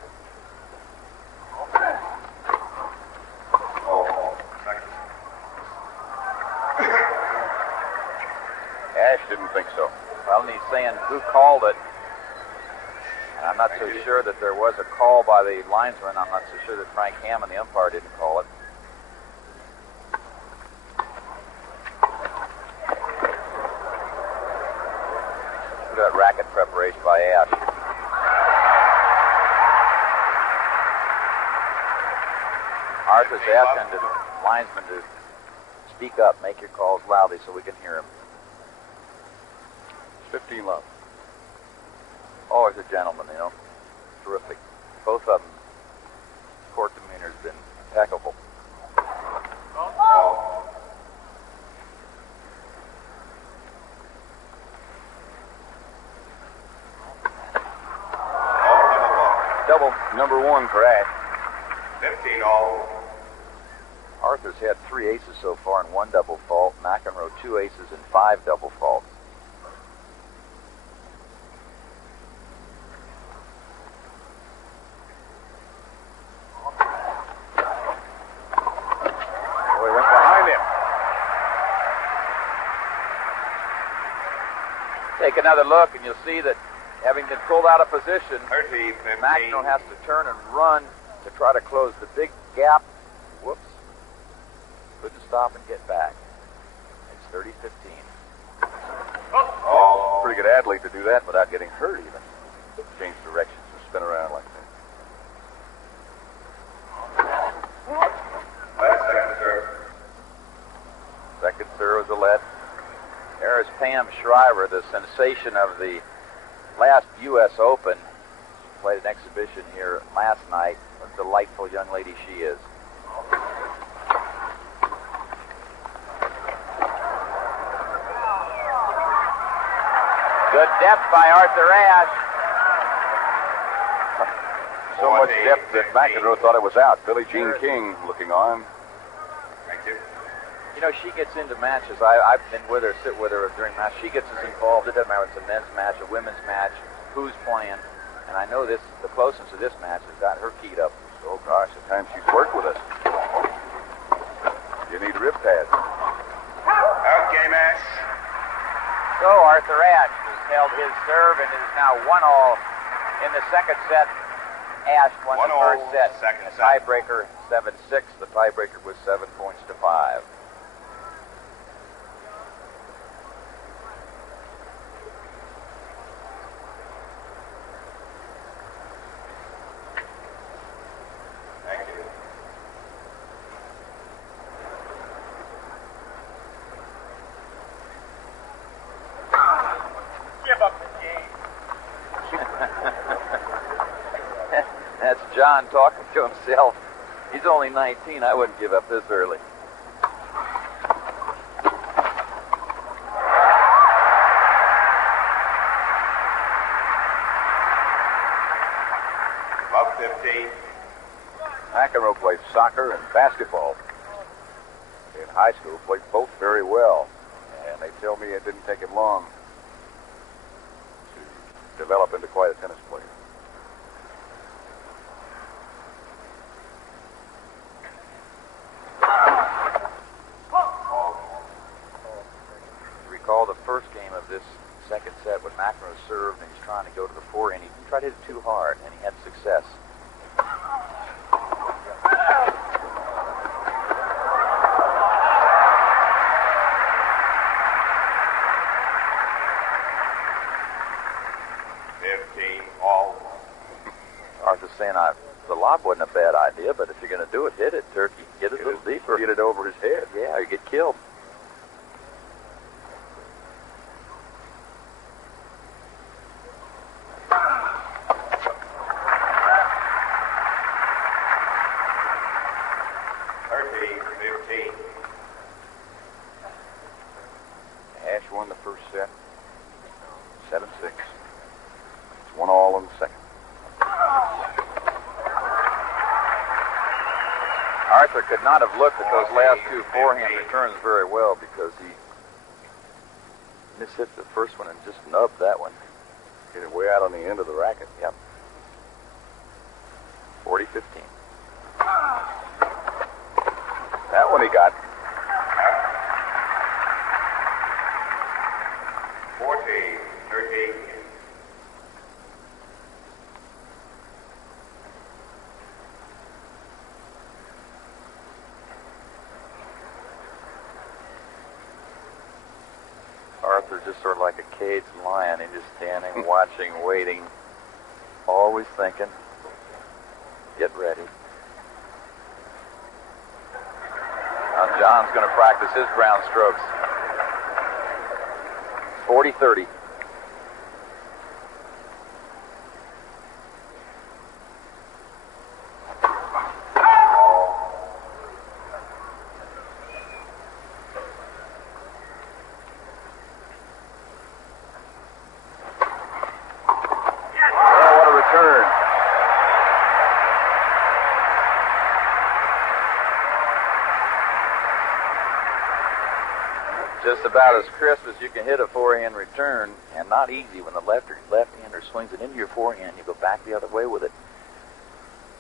Ashe didn't think so. Well, and he's saying who called it. And I'm not so sure that there was a call by the linesman. I'm not so sure that Frank Hammond, the umpire, didn't call it. Look at that racket preparation by Ashe. Arthur's asking the linesman to speak up, make your calls loudly so we can hear him. 15 love. Always a gentleman, you know. Terrific. Both of them. Court demeanor's been impeccable. Double number one for Ashe. 15 all. Arthur's had 3 aces so far and 1 double fault. McEnroe 2 aces and 5 double faults. Take another look, and you'll see that having been pulled out of position, 30, 15. McEnroe has to turn and run to try to close the big gap. Whoops. Couldn't stop and get back. It's 30-15. Oh, pretty good athlete to do that without getting hurt even. Change directions and spin around like that. Second serve. Second serve is a lead. There's Pam Shriver, the sensation of the last U.S. Open. She played an exhibition here last night. What a delightful young lady she is. Good depth by Arthur Ashe. So much depth that McEnroe thought it was out. Billie Jean King looking on. Thank you. You know, she gets into matches. I've been with her, sit with her during match. She gets us involved. It doesn't matter if it's a men's match, a women's match, who's playing. And I know this, the closeness of this match has got her keyed up. Oh, gosh, the time she's worked with us. You need rib pads. Out game, Ashe. So Arthur Ashe has held his serve and is now 1-all in the second set. Ashe won the 1-all, first set. second A set. tiebreaker 7-6. The tiebreaker was 7 points to 5. John talking to himself. He's only 19. I wouldn't give up this early. Above 15. McEnroe played soccer and basketball. In high school, played both very well. And they tell me it didn't take him long to develop into quite a tennis player. Recall the first game of this second set when McEnroe served and he's trying to go to the forehand. He tried to hit it too hard, and he had success. Arthur's saying the lob wasn't a bad idea, but if you're going to do it, hit it, Turkey. Get it a little deeper. Get it over his head. Yeah, you get killed. Ashe won the first set, 7-6. It's 1-all in the second. Arthur could not have looked at those last two forehand returns very well because he mishit the first one and just nubbed that one. Hit it way out on the end of the racket. Yep. 40-15. That one he got. 40-13. Arthur just sort of like a caged lion. He's just standing, watching, waiting, always thinking, get ready. Now John's going to practice his ground strokes. 40-30. Just about as crisp as you can hit a forehand return, and not easy when the left-hander swings it into your forehand. You go back the other way with it.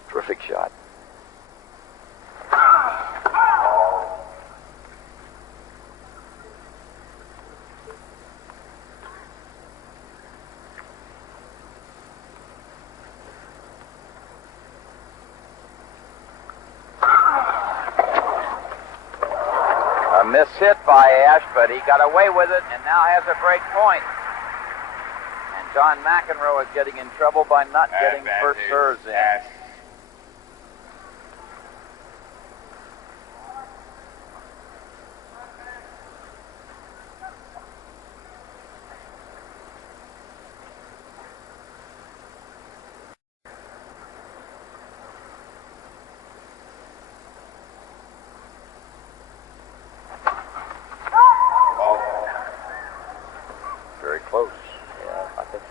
Terrific shot. Mishit by Ashe, but he got away with it and now has a break point. And John McEnroe is getting in trouble by not getting first serves in. Ashe.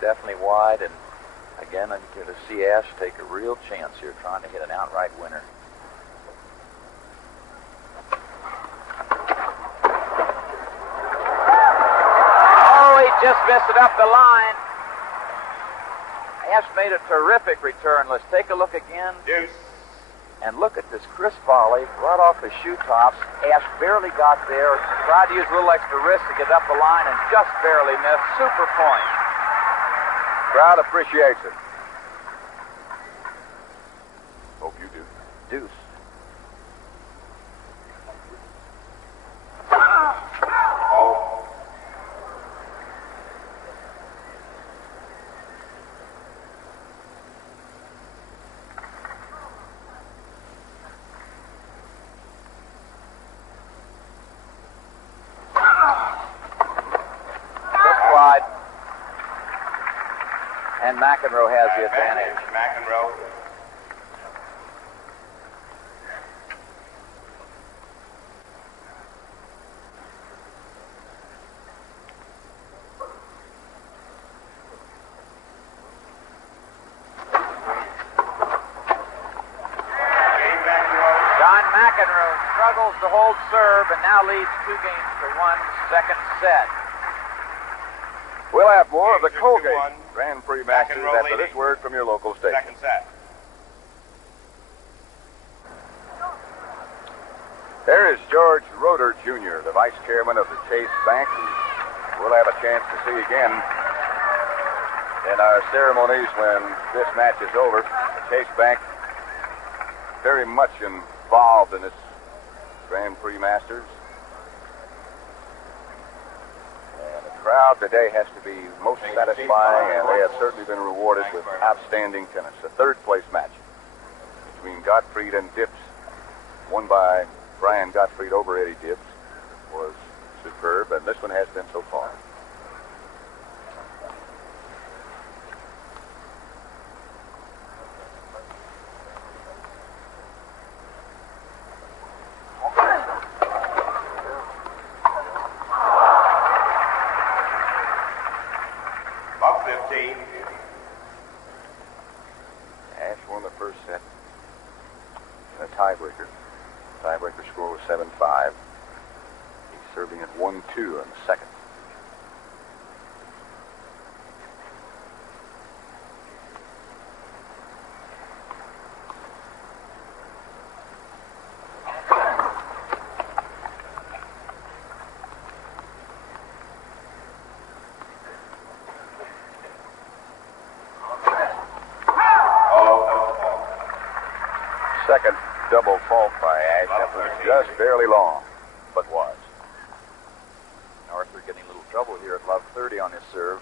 Definitely wide, and again, I'm going to see Ashe take a real chance here trying to hit an outright winner. Oh, he just missed it up the line. Ashe made a terrific return. Let's take a look again. Deuce. And look at this crisp volley right off his shoe tops. Ashe barely got there, tried to use a little extra wrist to get up the line, and just barely missed. Super point. Crowd appreciates it. Hope you do. Deuce. Oh. Just wide. And McEnroe has the advantage. McEnroe. to hold serve and now leads 2 games to 1, second set. We'll have more of the Games are Colgate 2-1. Grand Prix matches Enroe after this leading. word from your local station. Second set. There is George Roeder, Jr., the vice chairman of the Chase Bank, who we'll have a chance to see again in our ceremonies when this match is over. Chase Bank very much involved in this Grand Prix Masters. And the crowd today has to be most satisfying, and they have certainly been rewarded with outstanding tennis. A third-place match between Gottfried and Dips, won by Brian Gottfried over Eddie Dips, was superb, and this one has been so far. Love 15. Ashe won the first set in a tiebreaker. Tiebreaker score was 7-5. He's serving at 1-2 in the second. Second double fault by Ashe. That was just barely long, but was. Arthur getting a little trouble here at love 30 on his serve.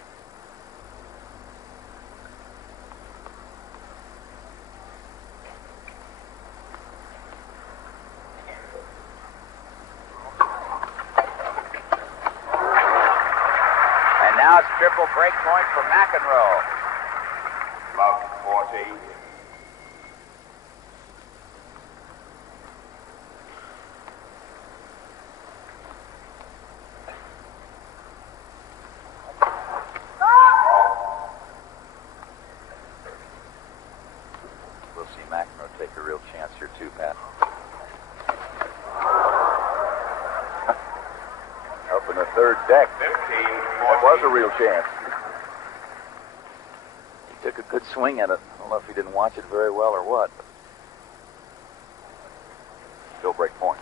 And now it's triple break point for McEnroe. Love 40. We'll see McEnroe take a real chance here too, Pat. Up in the third deck. 15. That was a real chance. He took a good swing at it. I don't know if he didn't watch it very well or what. Still break point.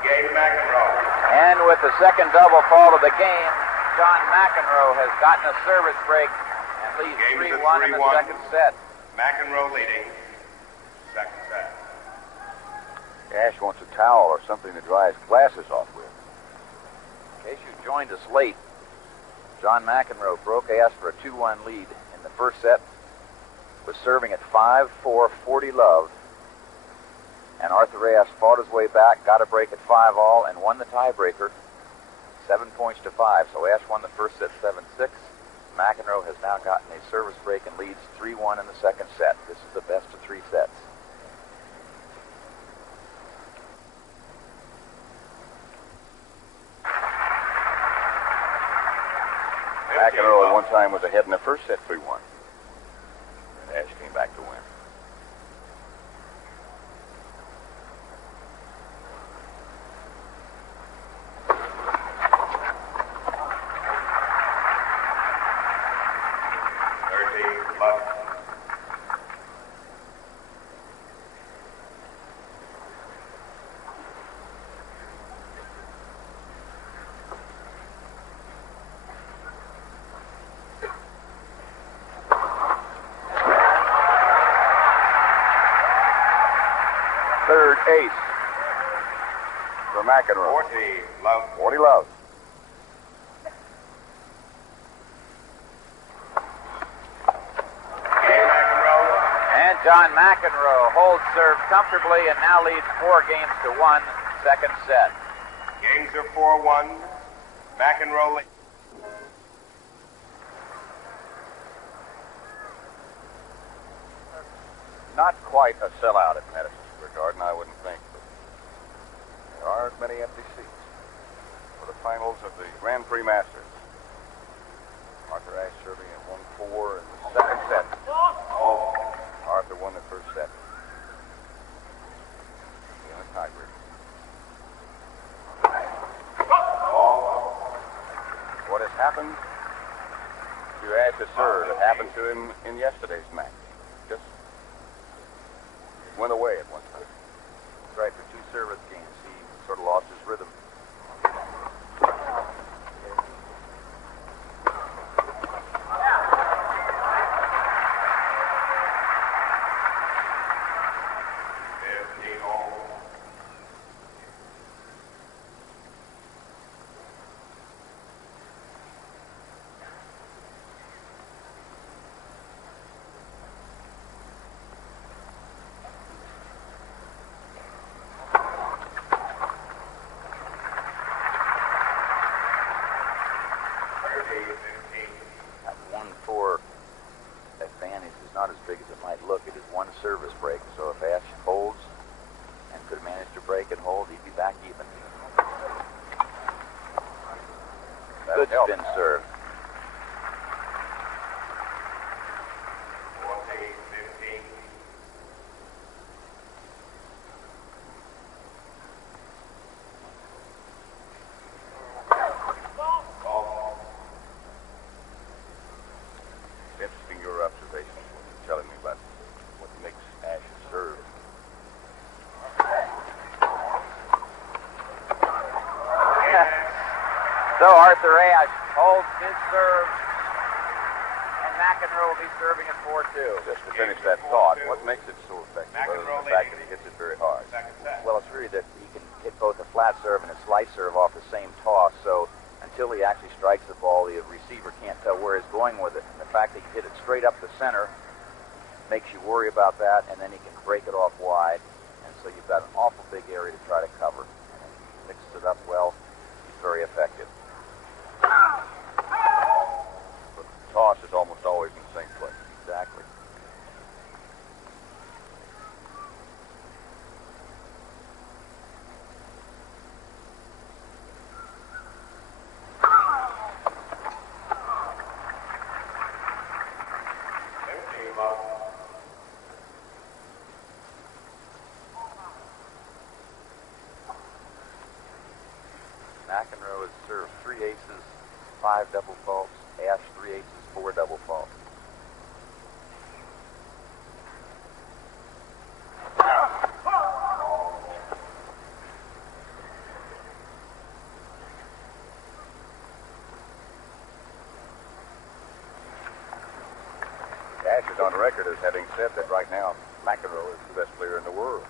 Game McEnroe. And with the second double fault of the game, John McEnroe has gotten a service break and leads Game's at 3-1 in the 3-1. second set. McEnroe leading. Second set. Ashe wants a towel or something to dry his glasses off with. In case you joined us late, John McEnroe broke Ashe for a 2-1 lead in the first set, was serving at 5-4, 40 love. And Arthur Ashe fought his way back, got a break at 5-all, and won the tiebreaker, 7 points to 5. So Ashe won the first set 7-6. McEnroe has now gotten a service break and leads 3-1 in the second set. This is the best of 3 sets. McEnroe at one time was ahead in the first set 3-1. Ashe came back to win. Love. Third ace for McEnroe. 40 love. 40 love. Game McEnroe. And John McEnroe holds serve comfortably and now leads 4 games to 1, second set. Games are 4-1. McEnroe leading. Not quite a sellout at Madison Square Garden, I wouldn't think. But there aren't many empty seats for the finals of the Grand Prix Masters. Arthur Ashe serving at 1-4 in the second set. Arthur won the first set. In a tiebreaker. What has happened to Ashe's serve that happened to him in yesterday's match? Just went away at one time. That's right, for 2 service games, he sort of lost his rhythm. That 1-4 advantage is not as big as it might look. It is 1 service break, so if Ashe holds and could manage to break and hold, he'd be back even. Good spin serve. Interesting your observation, what you're telling me about what makes Ashe serve. So Arthur Ashe holds his serve, and McEnroe will be serving at 4-2. Just to finish that thought, what makes it so effective other than the fact that he hits it very hard? Well, it's really that he can hit both a flat serve and a slice serve off the same toss, so until he actually strikes the ball, the receiver can't tell where he's going with it. And the fact that he hit it straight up the center makes you worry about that, and then he can break it off wide, and so you've got an awful big area to try to cover. And if he mixes it up well, he's very effective. But the toss is almost always in the same place. Exactly. McEnroe has served 3 aces, 5 double faults. Ashe 3 aces, 4 double faults. Ashe is on record as having said that right now McEnroe is the best player in the world.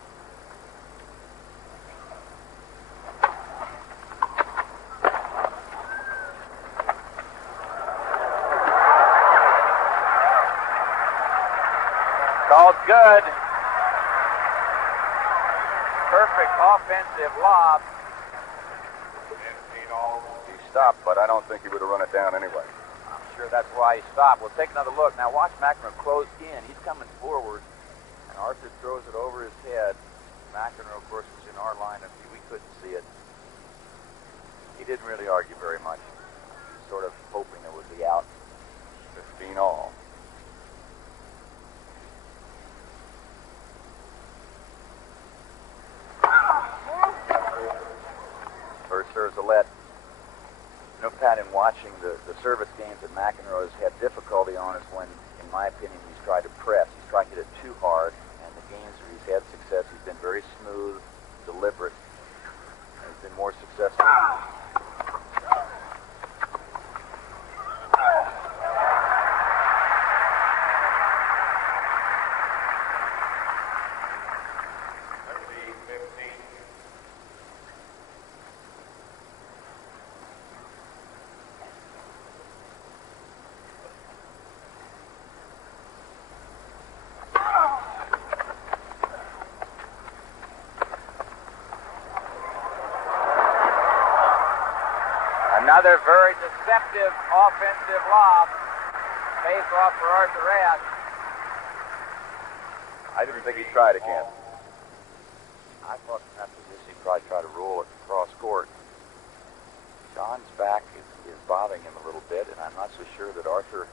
Called good. Perfect offensive lob. He stopped, but I don't think he would have run it down anyway. I'm sure that's why he stopped. We'll take another look. Now watch McEnroe close in. He's coming forward, and Arthur throws it over his head. McEnroe, of course, was in our line of view. We couldn't see it. He didn't really argue very much. He was sort of hoping it would be out. 15 all. First serve's a let. You know, Pat, in watching the service games that McEnroe has had difficulty on is when, in my opinion, he's tried to press. He's tried to hit it too hard, and the games where he's had success, he's been very smooth, deliberate, and he's been more successful. Another very deceptive offensive lob. Face off for Arthur Ashe. I didn't think he'd try it again. I thought after this he'd probably try to roll it cross court. John's back is bothering him a little bit, and I'm not so sure that Arthur,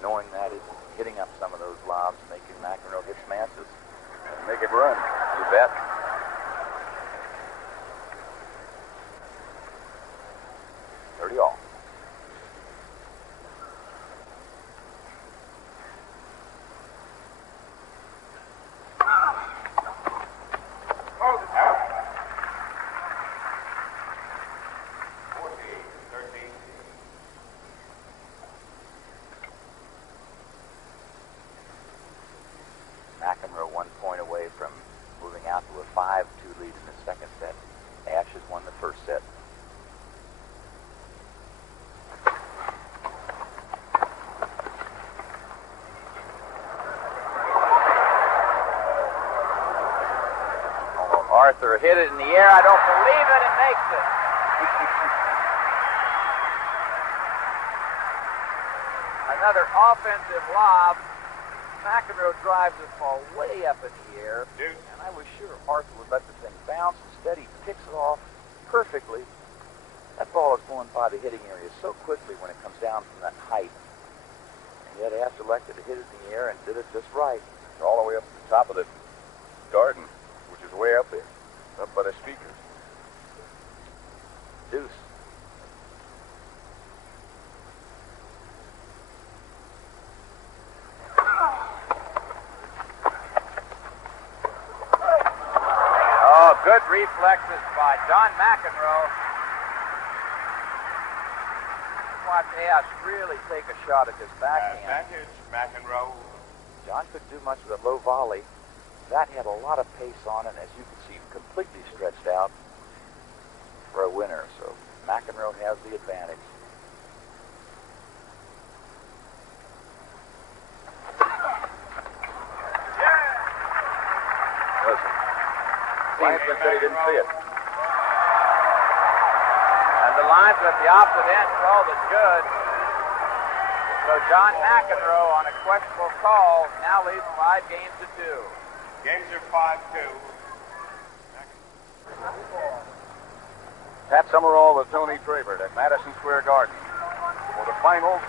knowing that, is hitting up some of those lobs, making McEnroe hit some answers. Make it run. You bet. All. McEnroe 1 point away from moving out to a 5-2 lead in the second set. Ashe has won the first set. Arthur hit it in the air. I don't believe it. It makes it. Another offensive lob. McEnroe drives the ball way up in the air. And I was sure Arthur would let the thing bounce. Instead, he picks it off perfectly. That ball is going by the hitting area so quickly when it comes down from that height. And yet Ashe elected to hit it in the air and did it just right. All the way up to the top of the garden, which is way up there, up by the speakers. Deuce. Oh, good reflexes by John McEnroe. Watch Ashe really take a shot at this backhand. Advantage, McEnroe. John couldn't do much with a low volley. That had a lot of pace on it, and as you can see, completely stretched out for a winner. So McEnroe has the advantage. Listen, Langston said he didn't see it. And the lines at the opposite end called it good. So John McEnroe, on a questionable call, now leads 5 games to 2. Games are 5-2. Pat Summerall with Tony Trabert at Madison Square Garden for the finals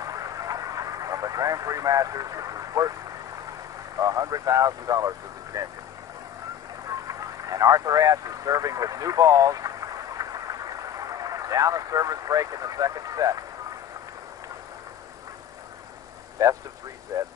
of the Grand Prix Masters, which is worth $100,000 to the champion. And Arthur Ashe is serving with new balls. Down a service break in the second set. Best of 3 sets.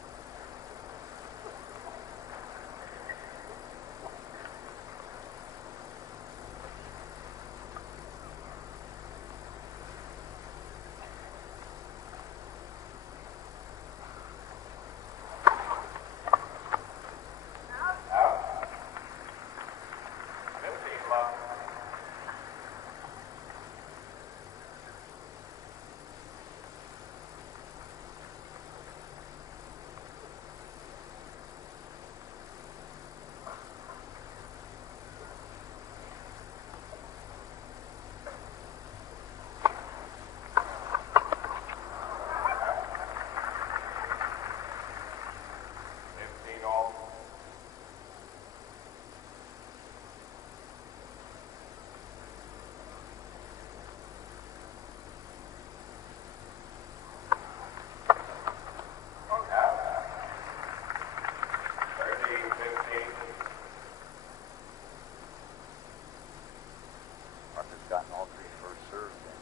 Gotten all 3 first serves in.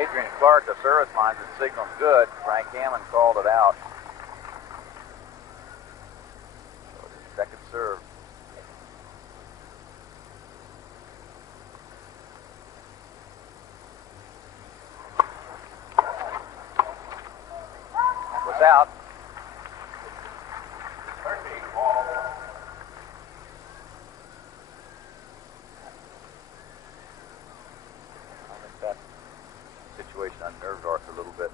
Adrian Clark, the service lines, had signaled good. Frank Hammond called it out. So the second serve. Out. I think that situation unnerved Arthur a little bit.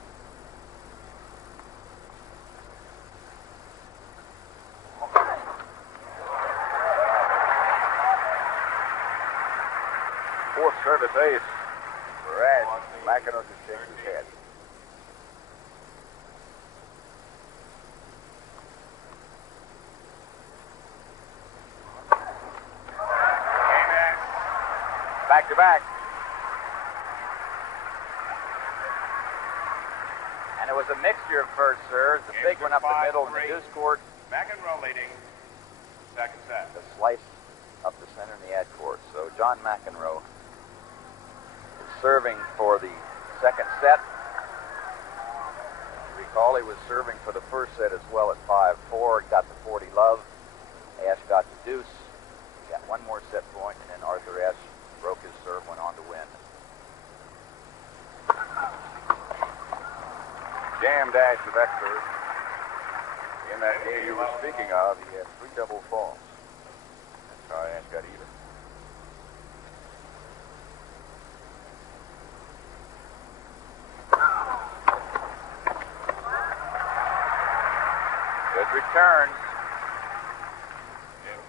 fourth service ace for Ashe. McEnroe just shakes his head. Back to back. And it was a mixture of first serves, the big one up the middle in the deuce court, McEnroe leading second set. the slice up the center in the ad court. So John McEnroe is serving for the second set. Recall he was serving for the first set as well at 5-4. Got the 40 love. Ashe got the deuce. Got one more set point, and then Arthur Ashe broke his serve, went on to win. Jammed Ashe with that serve. In that game you were speaking of, he had 3 double faults. That's how Ashe got even. Good return.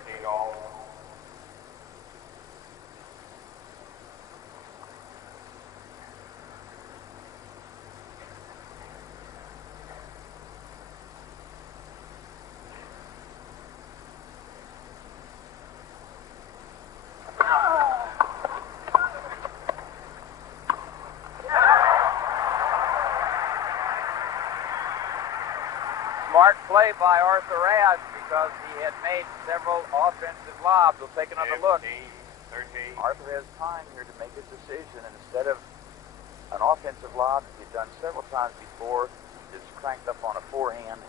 15 all. Smart play by Arthur Ashe because he had made several offensive lobs. We'll take another look. 13. Arthur has time here to make his decision, and instead of an offensive lob he's done several times before, he just cranked up on a forehand,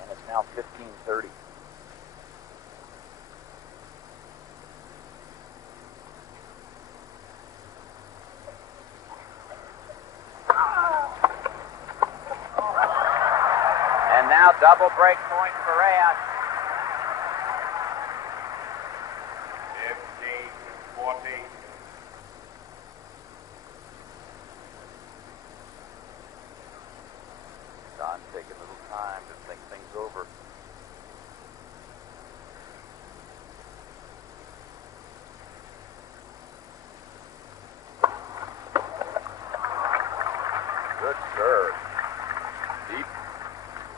and it's now 15-30. And now double break point for Ashe. 15-14. Don taking a little time to think things over. Good serve. Deep.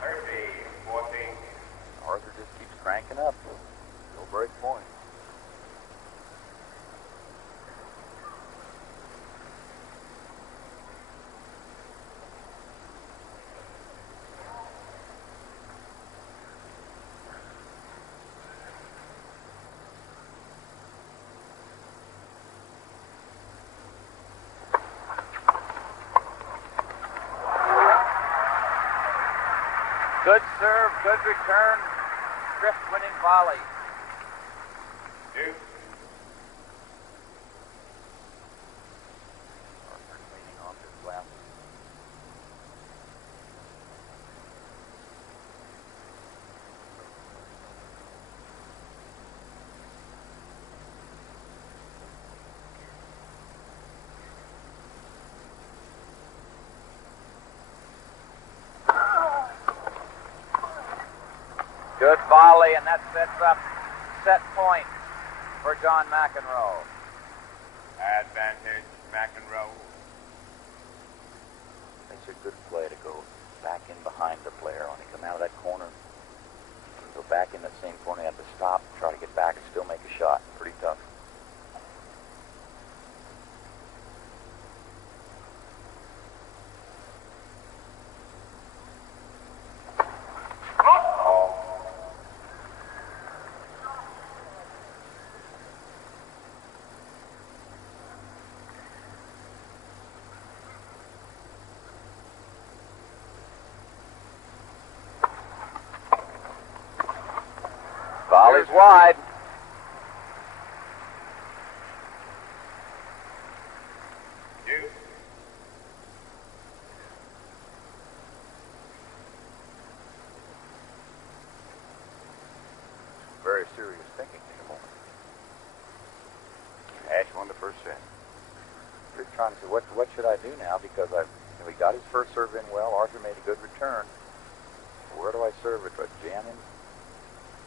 13-14. Arthur just keeps cranking up. No break point. Good serve, good return, drift winning volley. Deuce. Arthur cleaning off his glasses. Good volley, and that sets up set point for John McEnroe. Advantage, McEnroe. It's a good play to go back in behind the player when he come out of that corner. Go back in that same corner, you have to stop, try to get back and still make a shot. Pretty tough. Volley's wide. Deuce. Very serious thinking in a moment. Ashe won the first set. You're trying to say, what should I do now? Because he got his first serve in well. Arthur made a good return. Where do I serve it? Do I jam him?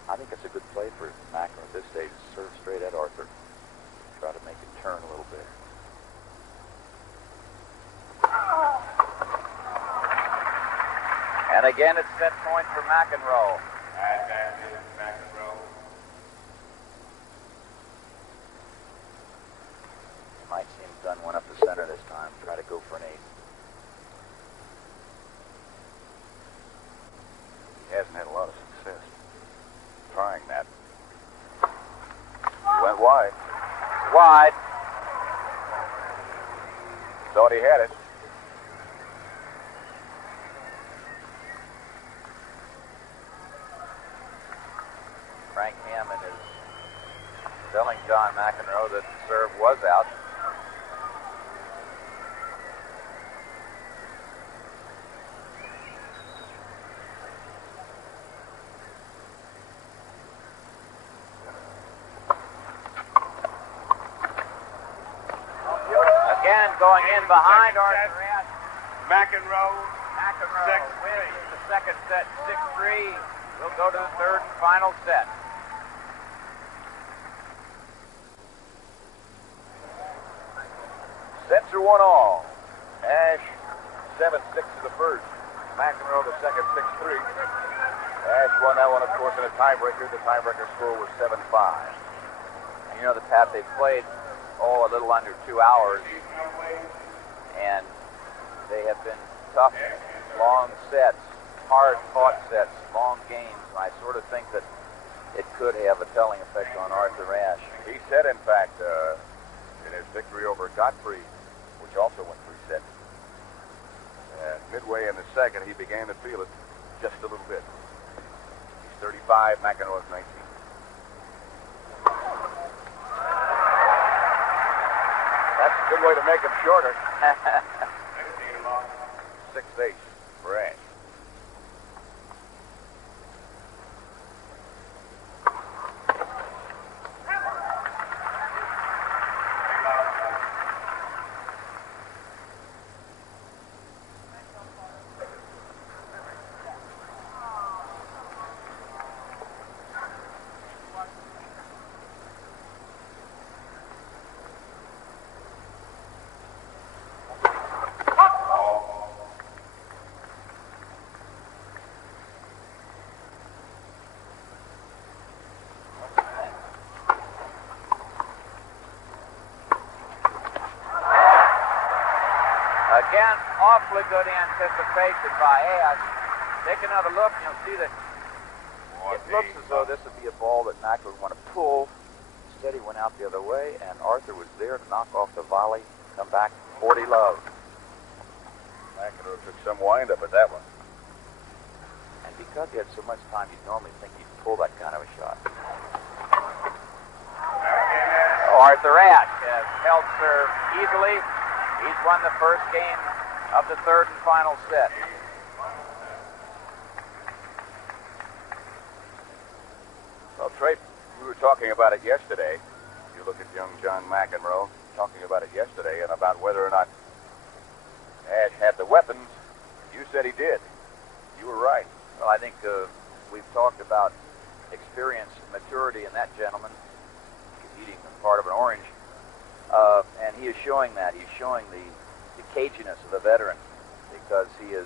I think it's a good play for McEnroe at this stage to serve straight at Arthur. Try to make it turn a little bit. And again, it's set point for McEnroe. Advantage McEnroe. Might see him gun one up the center this time. Try to go for an ace. He hasn't had a lot of success trying that. He went wide. Wide. Thought he had it. Frank Hammond is telling John McEnroe that the serve was out. Again, going in behind Arthur Ashe. McEnroe. McEnroe wins the second set 6-3. We'll go to the third and final set. Sets are 1-all. Ashe 7-6 to the first. McEnroe the second 6-3. Ashe won that one, of course, in a tiebreaker. The tiebreaker score was 7-5. And you know, the Pat, they played, a little under 2 hours. And they have been tough, long sets, hard-fought sets, long games. I sort of think that it could have a telling effect on Arthur Ashe. He said, in fact, in his victory over Godfrey, which also went 3 sets, midway in the second, he began to feel it just a little bit. He's 35, McEnroe's 19. That's a good way to make him shorter. 6-8 for Ashe. Again, awfully good anticipation by Ashe. Take another look, and you'll see that it looks as though this would be a ball that Mac would want to pull. Instead, he went out the other way, and Arthur was there to knock off the volley, come back 40 love. McEnroe took some wind-up at that one. And because he had so much time, you'd normally think he'd pull that kind of a shot. Arthur Ashe has held serve easily. He's won the first game of the third and final set. Well, Trey, we were talking about it yesterday. You look at young John McEnroe, talking about it yesterday, and about whether or not Ashe had the weapons. You said he did. You were right. Well, I think we've talked about experience, maturity in that gentleman. He's eating part of an orange. And he is showing that. He's showing the caginess of the veteran because he has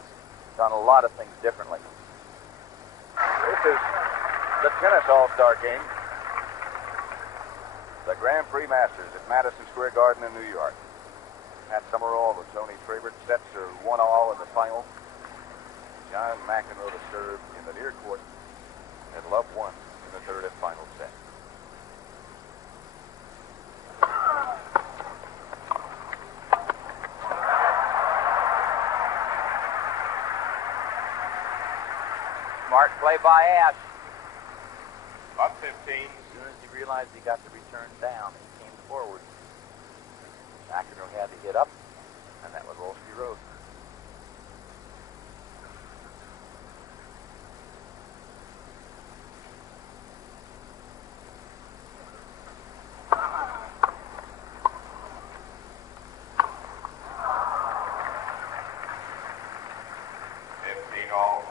done a lot of things differently. This is the tennis all-star game. The Grand Prix Masters at Madison Square Garden in New York. Pat Summerall with Tony Trabert. Sets are 1-all in the final. John McEnroe to serve in the near court. And Love won in the third and final set. Smart play by Ashe. Up 15. As soon as he realized he got the return down, he came forward. McEnroe had to get up, and that was all she wrote. All.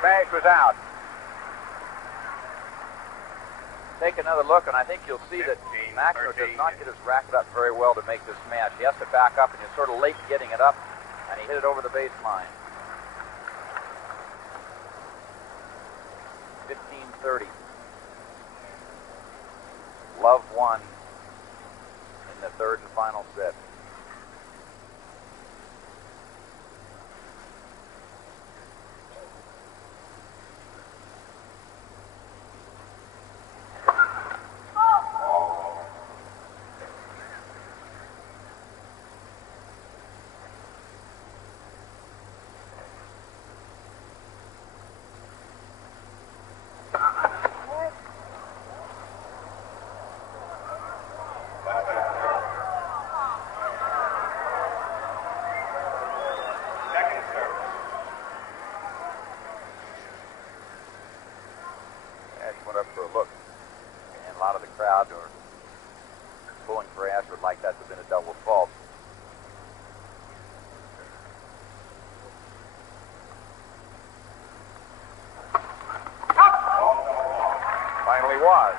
smash was out. Take another look, and I think you'll see that McEnroe does not get his racket up very well to make this smash. He has to back up, and he's sort of late getting it up, and he hit it over the baseline. 15-30. Love won in the third and final set. Up for a look, and a lot of the crowd are pulling for Ashe would like that to have been a double fault. Finally was.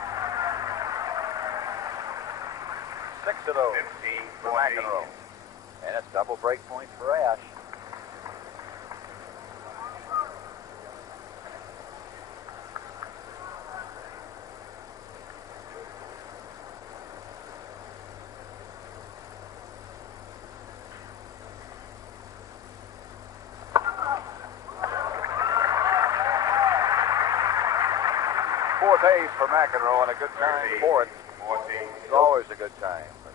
6 of those for McEnroe, and it's double break points for Ashe. Fourth ace for McEnroe, and a good time for it. It's always a good time, but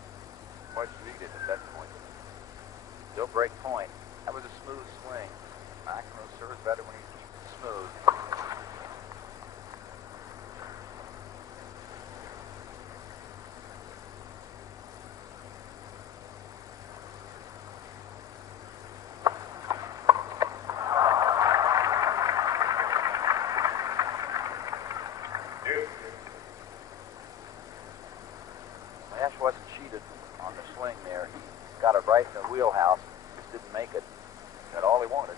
much needed at that point. Still break point. That was a smooth swing. McEnroe serves better when he keeps it smooth. Ashe wasn't cheated on the swing there. He got it right in the wheelhouse. Just didn't make it. Got all he wanted.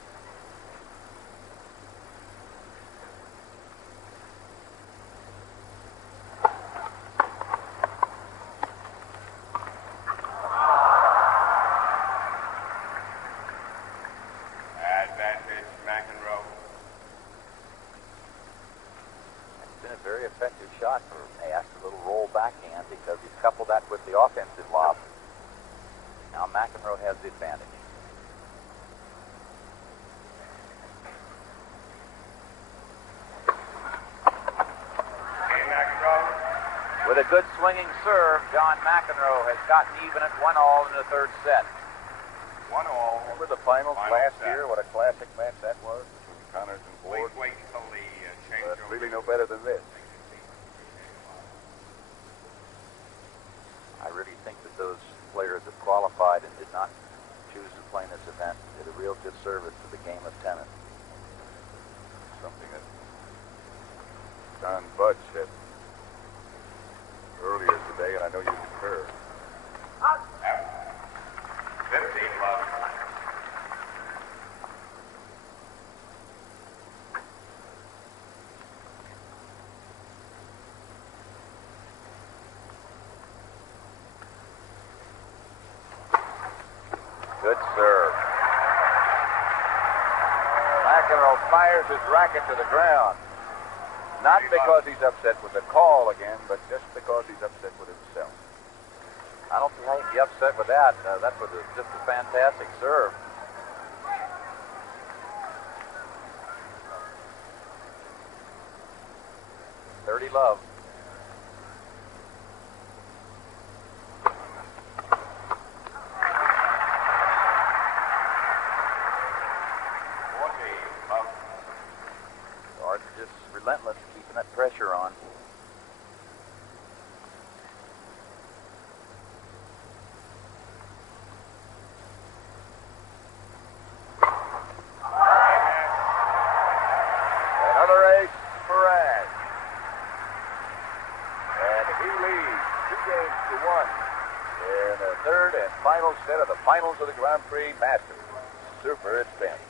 Advantage, McEnroe. It's been a very effective shot for Ashe, a little roll backhand, because he's coupled that with the offensive lob. Now McEnroe has the advantage. With a good swinging serve, John McEnroe has gotten even at 1-1 in the third set. 1-1. Remember the finals last set. year? What a classic match that was between Connors and Ford. Wait until the change But really no better than this. I really think that those players that qualified and did not choose to play in this event did a real good service to the game of tennis. Something that Don Budge said earlier today, and I know you concur. 15 love. Good serve. McEnroe fires his racket to the ground. Not because he's upset with the call again, but just because he's upset with himself. I don't think I can be upset with that. That was just a fantastic serve. $30 love. Arthur just relentless, keeping that pressure on. Another ace for Ashe. And he leads 2-1 in the third and final set of the finals of the Grand Prix Masters. Super it's been.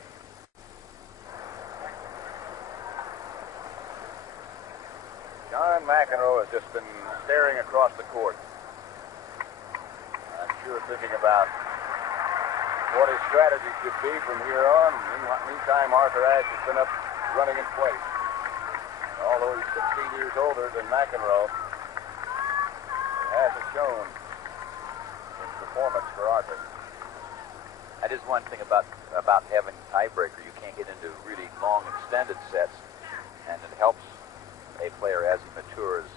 John McEnroe has just been staring across the court. I'm sure thinking about what his strategy should be from here on. Meantime, Arthur Ashe has been up running in place. Although he's 16 years older than McEnroe, it hasn't shown in performance for Arthur. That is one thing about having a tiebreaker. You can't get into really long, extended sets, and it helps a player as he matures.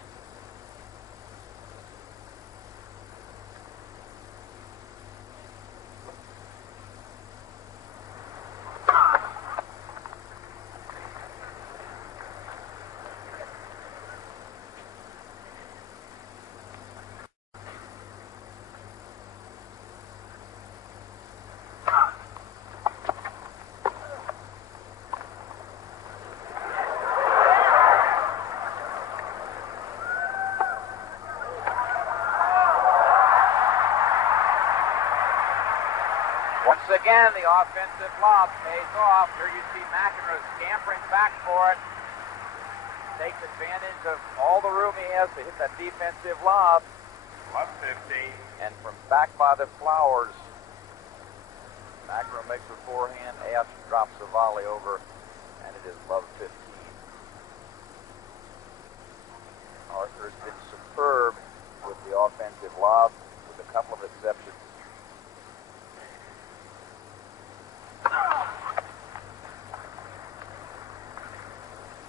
Once again, the offensive lob pays off. Here you see McEnroe scampering back for it. Takes advantage of all the room he has to hit that defensive lob. Love 15. And from back by the flowers, McEnroe makes a forehand. Ashe drops a volley over, and it is love 15. Arthur has been superb with the offensive lob, with a couple of exceptions.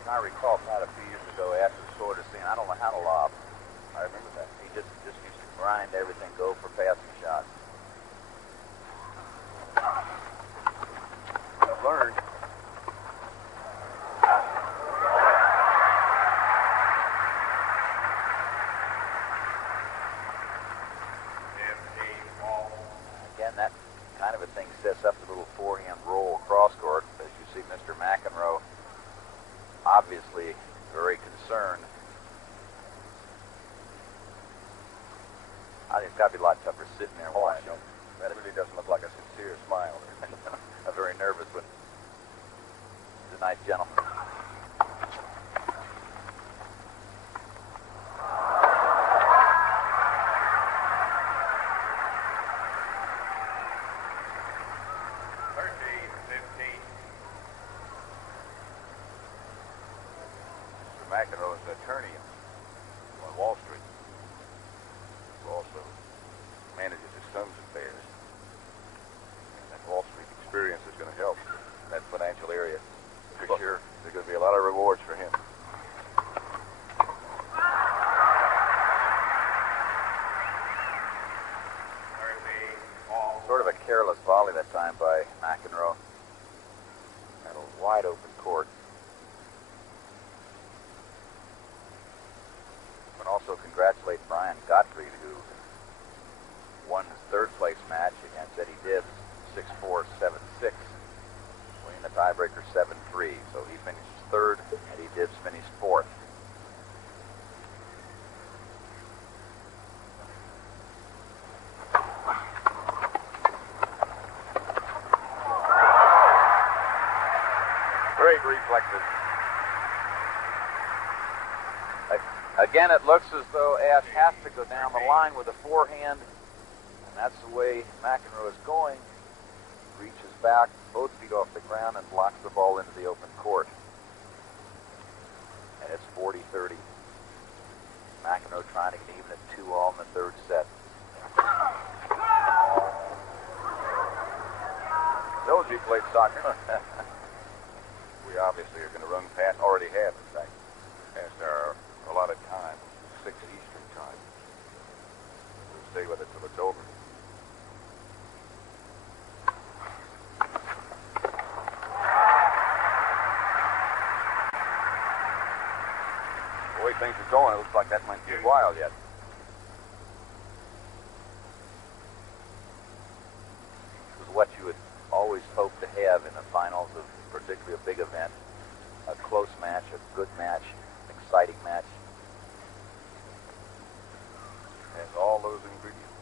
I recall Pat a few years ago after the sort of saying, I don't know how to lob. I remember that. He just used to grind everything, go for passing shots. I've learned. Again, that kind of a thing sets up the little forehand roll across court. As you see Mr. McEnroe obviously very concerned. I think it's got to be a lot tougher sitting there watching. That really doesn't look like a sincere smile. A very nervous one. He's a nice gentleman. McEnroe is an attorney on Wall Street, who also manages his son's affairs. And that Wall Street experience is going to help in that financial area. For sure. There's going to be a lot of rewards for him. Sort of a careless volley that time by McEnroe. At a wide open court. And also congratulate Brian Gottfried, who won his third place match against Eddie Dibbs, 6-4, 7-6, winning the tiebreaker 7-3. So he finished third, Eddie Dibbs finished fourth. Great reflexes. Again, it looks as though Ashe has to go down the line with a forehand, and that's the way McEnroe is going. Reaches back, both feet off the ground, and blocks the ball into the open court. And it's 40-30. McEnroe trying to get even at 2-all in the third set. Told you he played soccer. We obviously are going to run past, already have, in fact, past our allotted time, 6 Eastern time. We'll stay with it till it's over. The way things are going, it looks like that might be a while yet. This is what you would always hope to have in the finals of particularly a big event. A close match, a good match, an exciting match. Has all those ingredients.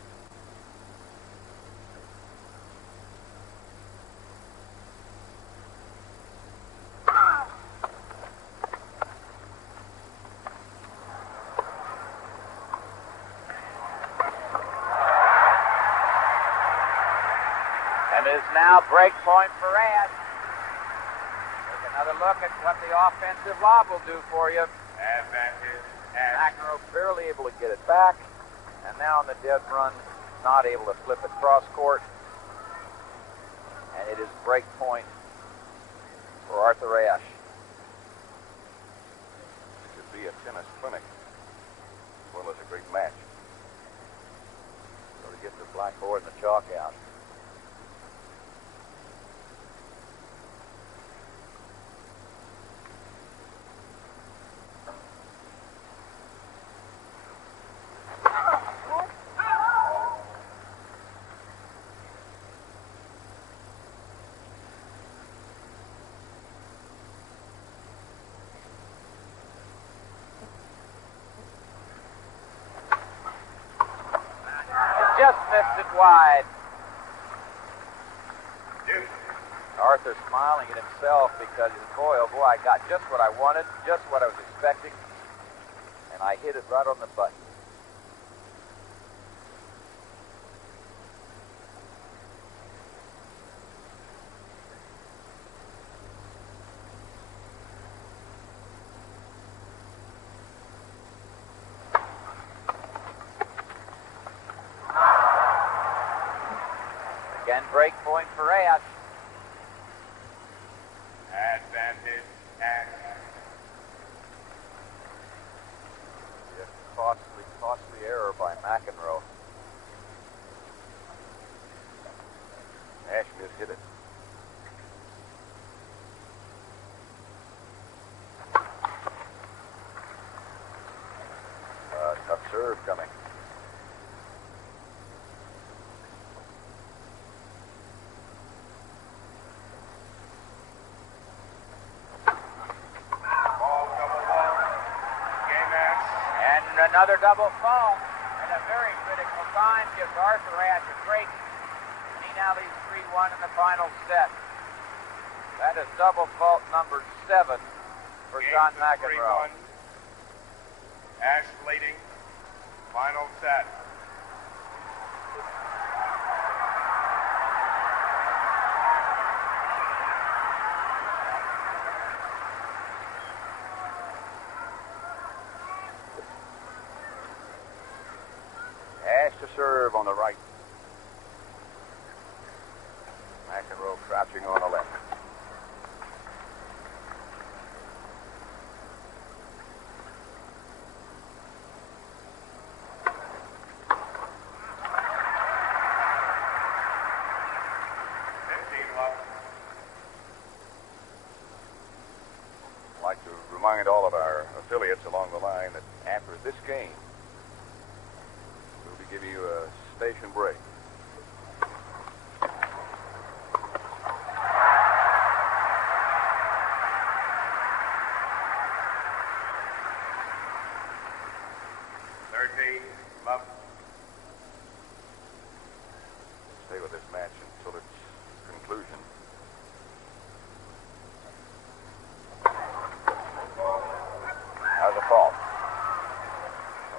now, break point for Ashe. Take another look at what the offensive lob will do for you. Advantage, Ashe. McEnroe barely able to get it back, and now on the dead run, not able to flip it cross court. And it is break point for Arthur Ashe. It should be a tennis clinic, as well as a great match. So to get the blackboard and the chalk out. Just missed it wide. Duke. Arthur smiling at himself because, boy, oh boy, I got just what I wanted, just what I was expecting, and I hit it right on the button. Again, break point for Ashe. Advantage, Ashe. Costly error by McEnroe. Ashe just hit it. Tough serve coming. Ball, double ball. Game, Ashe. And another double fault at a very critical time gives Arthur Ashe a break. And he now leads 3-1 in the final set. That is double fault number 7 for Game John to McEnroe. 3-1. Ashe leading. Final set. Ashe to serve on the right. McEnroe crouching on the left. I'd like to remind all of our affiliates along the line that after this game, we'll be giving you a station break. Love. Stay with this match until its conclusion. How's the fault?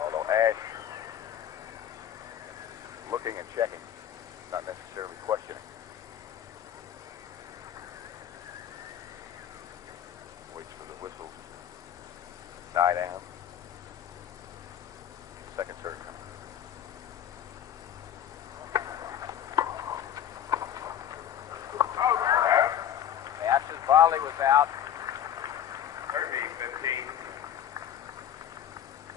Although Ashe looking and checking, not necessarily questioning. Waits for the whistle to die down. Second serve coming. Ashe's volley was out. 30-15.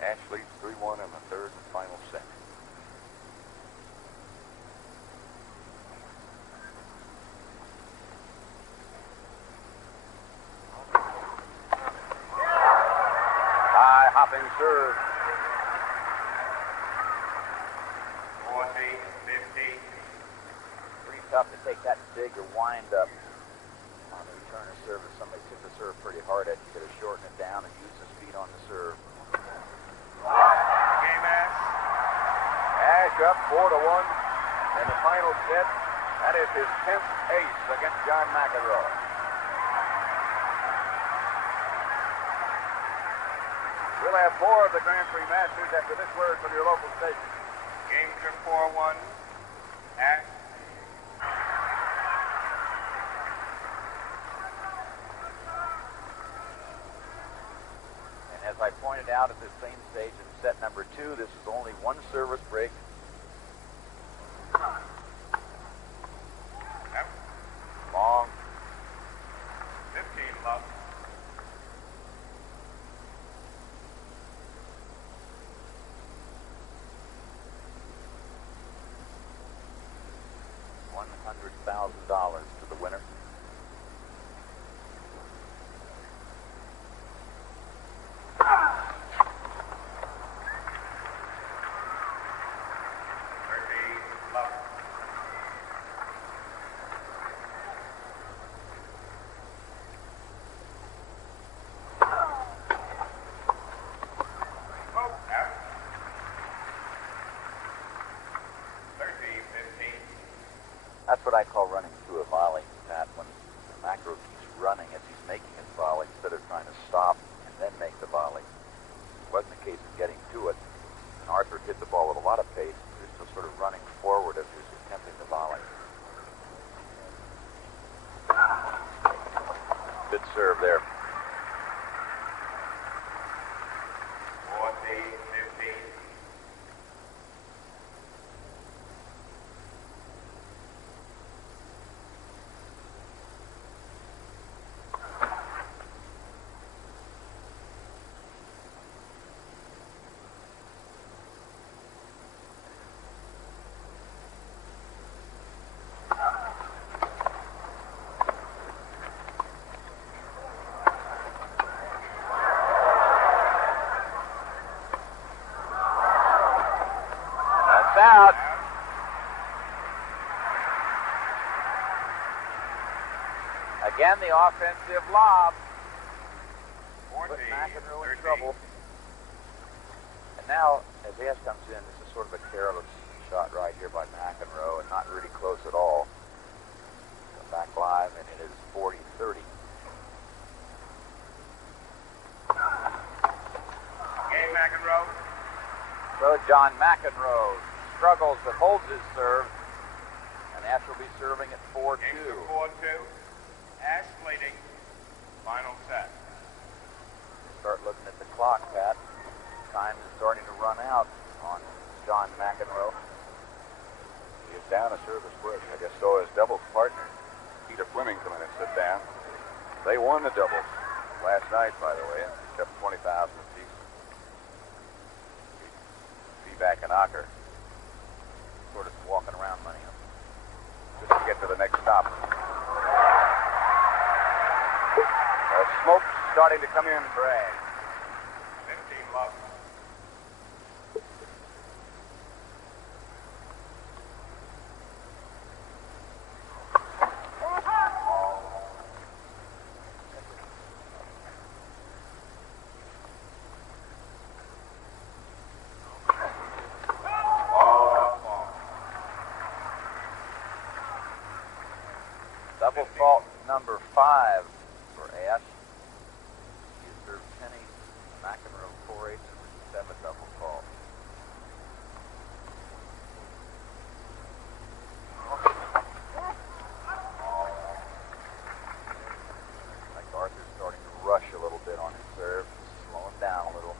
Ashe leads 3-1 in the third and final set. High hopping serve. 40-15. Pretty tough to take that big or wind up on the return of serve. If somebody took the serve pretty hard at, you could have shortened it down and used the speed on the serve. Game, Ashe. Ashe up 4-1 in the final set. That is his 10th ace against John McEnroe. We'll have more of the Grand Prix Masters after this word from your local station. Games are 4-1. Ashe. as I pointed out at this same stage in set number 2, this is only one service break. Yep. Long. 15 love. $100,000 to the winner. That's what I call running through a volley, Pat, when the macro keeps running as he's making his volley instead of trying to stop and then make the volley. It wasn't a case of getting to it. And Arthur hit the ball with a lot of pace. He was just sort of running forward as he was attempting the volley. Good serve there. 14-15. Out. Again, the offensive lob put McEnroe in trouble. And now, as Ashe comes in, this is sort of a careless shot right here by McEnroe, and not really close at all. Come back live, and it is 40-30. Game McEnroe. So John McEnroe struggles but holds his serve, and Ashe will be serving at 4-2. Game to 4-2. Ashe leading. Final set. Start looking at the clock, Pat. Time is starting to run out on John McEnroe. He is down a service break. I guess so is doubles partner. Peter Fleming come in and sit down. They won the doubles last night, by the way, and kept 20,000 apiece. Back in Ocker, sort of walking around money just to get to the next stop. Smoke's starting to come in, Brad. 15 love. Double fault number 5 for Ashe. He has served Penny, McEnroe 4-8, 7 double fault. Like Arthur's starting to rush a little bit on his serve, slowing down a little.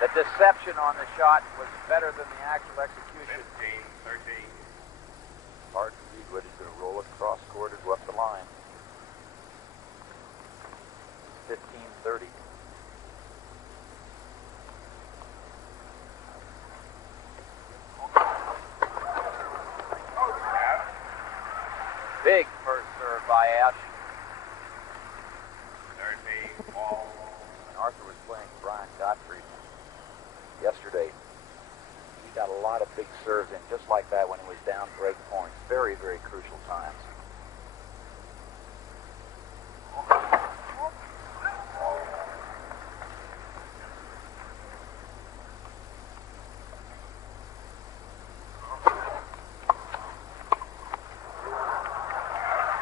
The deception on the shot was better than the actual execution. 15-13. Hard to read what he's going to roll it cross court or go up the line. 15-30. Big first serve by Ashe. 13 ball. And Arthur was playing Brian Gottfried yesterday. He got a lot of big serves in just like that when he was down break points. Very, very crucial times.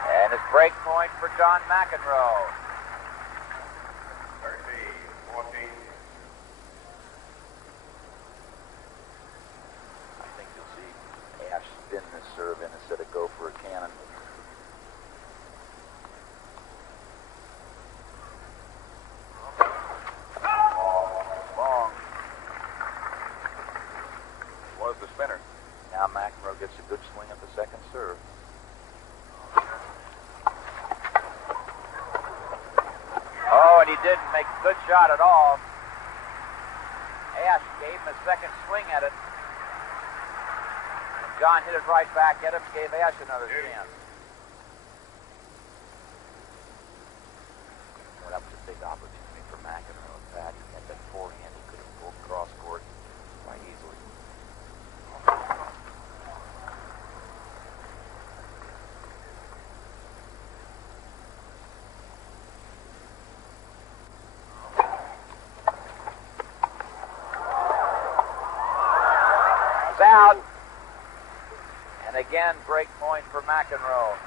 And it's break point for John McEnroe. 13-14. I think you'll see Ashe spin this in instead of go for a cannon. Long. Was the spinner. Now McEnroe gets a good swing at the second serve. Oh, and he didn't make a good shot at all. Ashe gave him a second swing at it. And John hit it right back at him, gave Ashe another chance. Well, that was a big opportunity for McEnroe. In fact, he had that forehand. He could have pulled cross court quite easily. Out. And again, break point for McEnroe.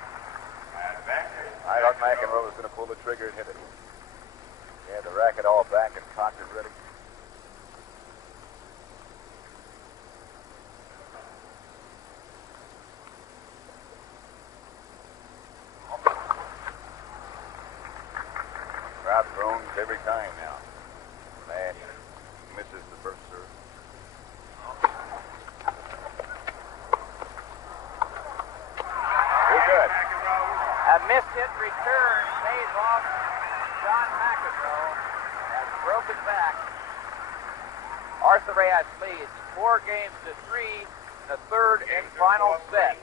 I thought McEnroe was going to pull the trigger and hit it. He had the racket all back and cocked it ready. Crowd groans every time now. Man, he misses the first serve. A missed hit return pays off. John McEnroe has broken back. Arthur Ashe leads 4-3 in the third and final set.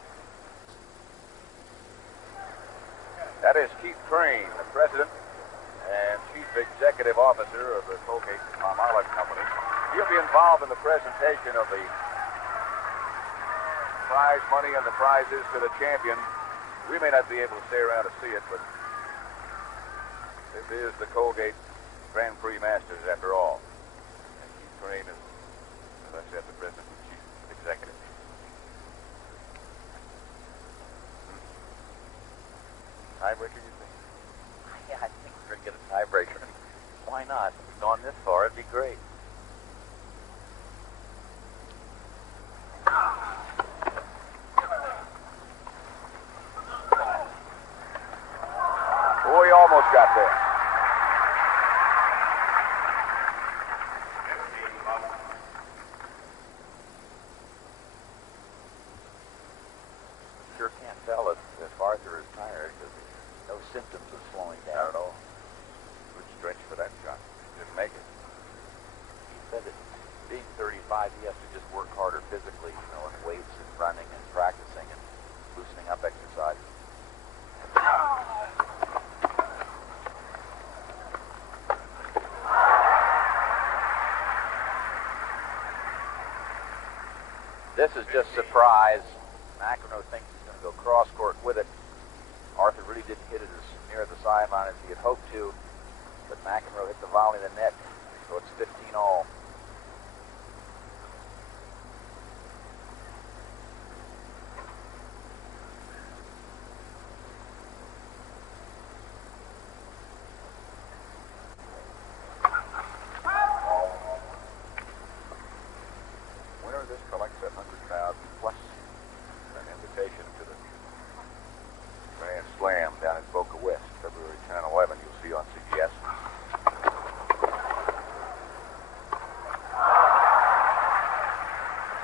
That is Keith Crane, the president and chief executive officer of the Colgate-Palmolive Company. He'll be involved in the presentation of the prize money and the prizes to the champion. We may not be able to stay around to see it, but this is the Colgate Grand Prix Masters after all. And Keith Crane is, as I said, the president and chief executive. Tiebreaker, you think? Yeah, I think we're going to get a tiebreaker. Why not? If we've gone this far, it'd be great. Oh, he almost got there. Sure can't tell if Arthur is tired because no symptoms of slowing down at all. Good stretch for that shot. Didn't make it. He said that being 35, he has to just work harder physically, you know, in weights and running and practicing and loosening up exercise. This is just surprise. McEnroe thinks he's going to go cross court with it. Arthur really didn't hit it as near the sideline as he had hoped to, but McEnroe hit the volley in the net, so it's 15 all. Winner of this collects $100,000 plus an invitation to the Grand Slam down in Boca West, February 10 and 11. You'll see on CBS.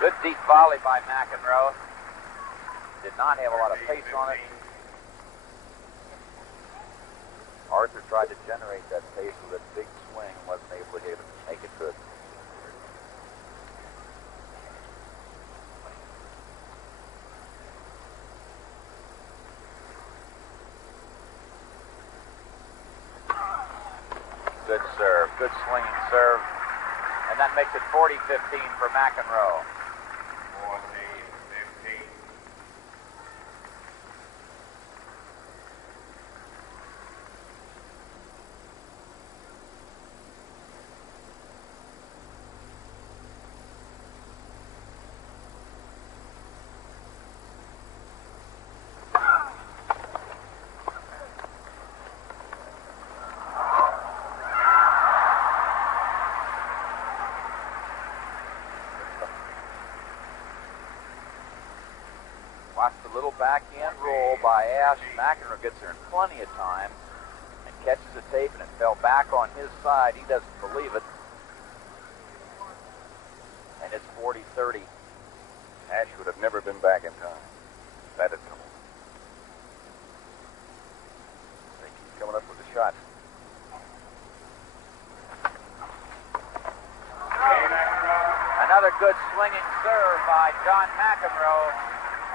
Good deep volley by McEnroe. Did not have a lot of pace on it. Arthur tried to generate that pace with a big swing, wasn't able to make it good. Good serve, good swinging serve. And that makes it 40-15 for McEnroe. 14-15. Watch the little backhand roll by Ashe. McEnroe gets there in plenty of time and catches the tape, and it fell back on his side. He doesn't believe it. And it's 40-30. Ashe would have never been back in time. That had come. They keep coming up with the shots. Another good swinging serve by John McEnroe,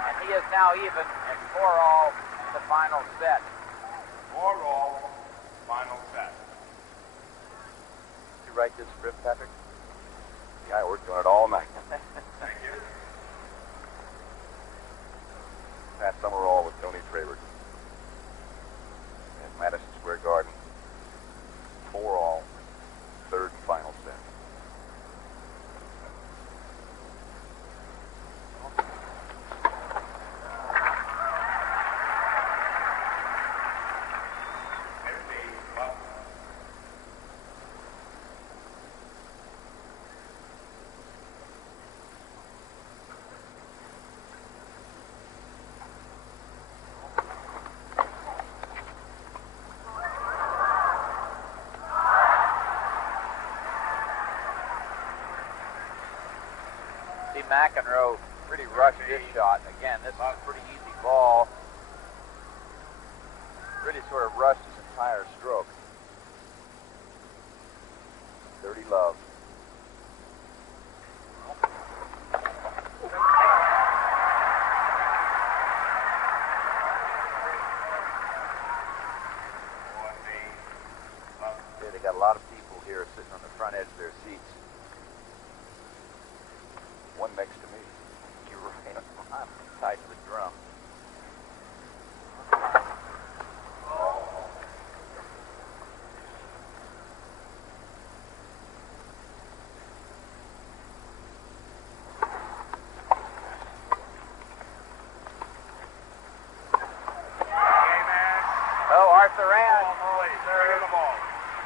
and he is now even at 4-all in the final set. 4-all, final set. Did you write this script, Patrick? Yeah, I worked on it all night. Thank you. Pat Summerall with Tony Traver at Madison Square Garden. 4-all, third and final set. McEnroe pretty rushed this shot. Again, this is a pretty easy ball. Really sort of rushed his entire stroke. 30 love. Okay, they got a lot of people here sitting on the front edge of their seats. One next to me. You're right. I'm tied to the drum. Oh, Arthur Ashe serves the ball.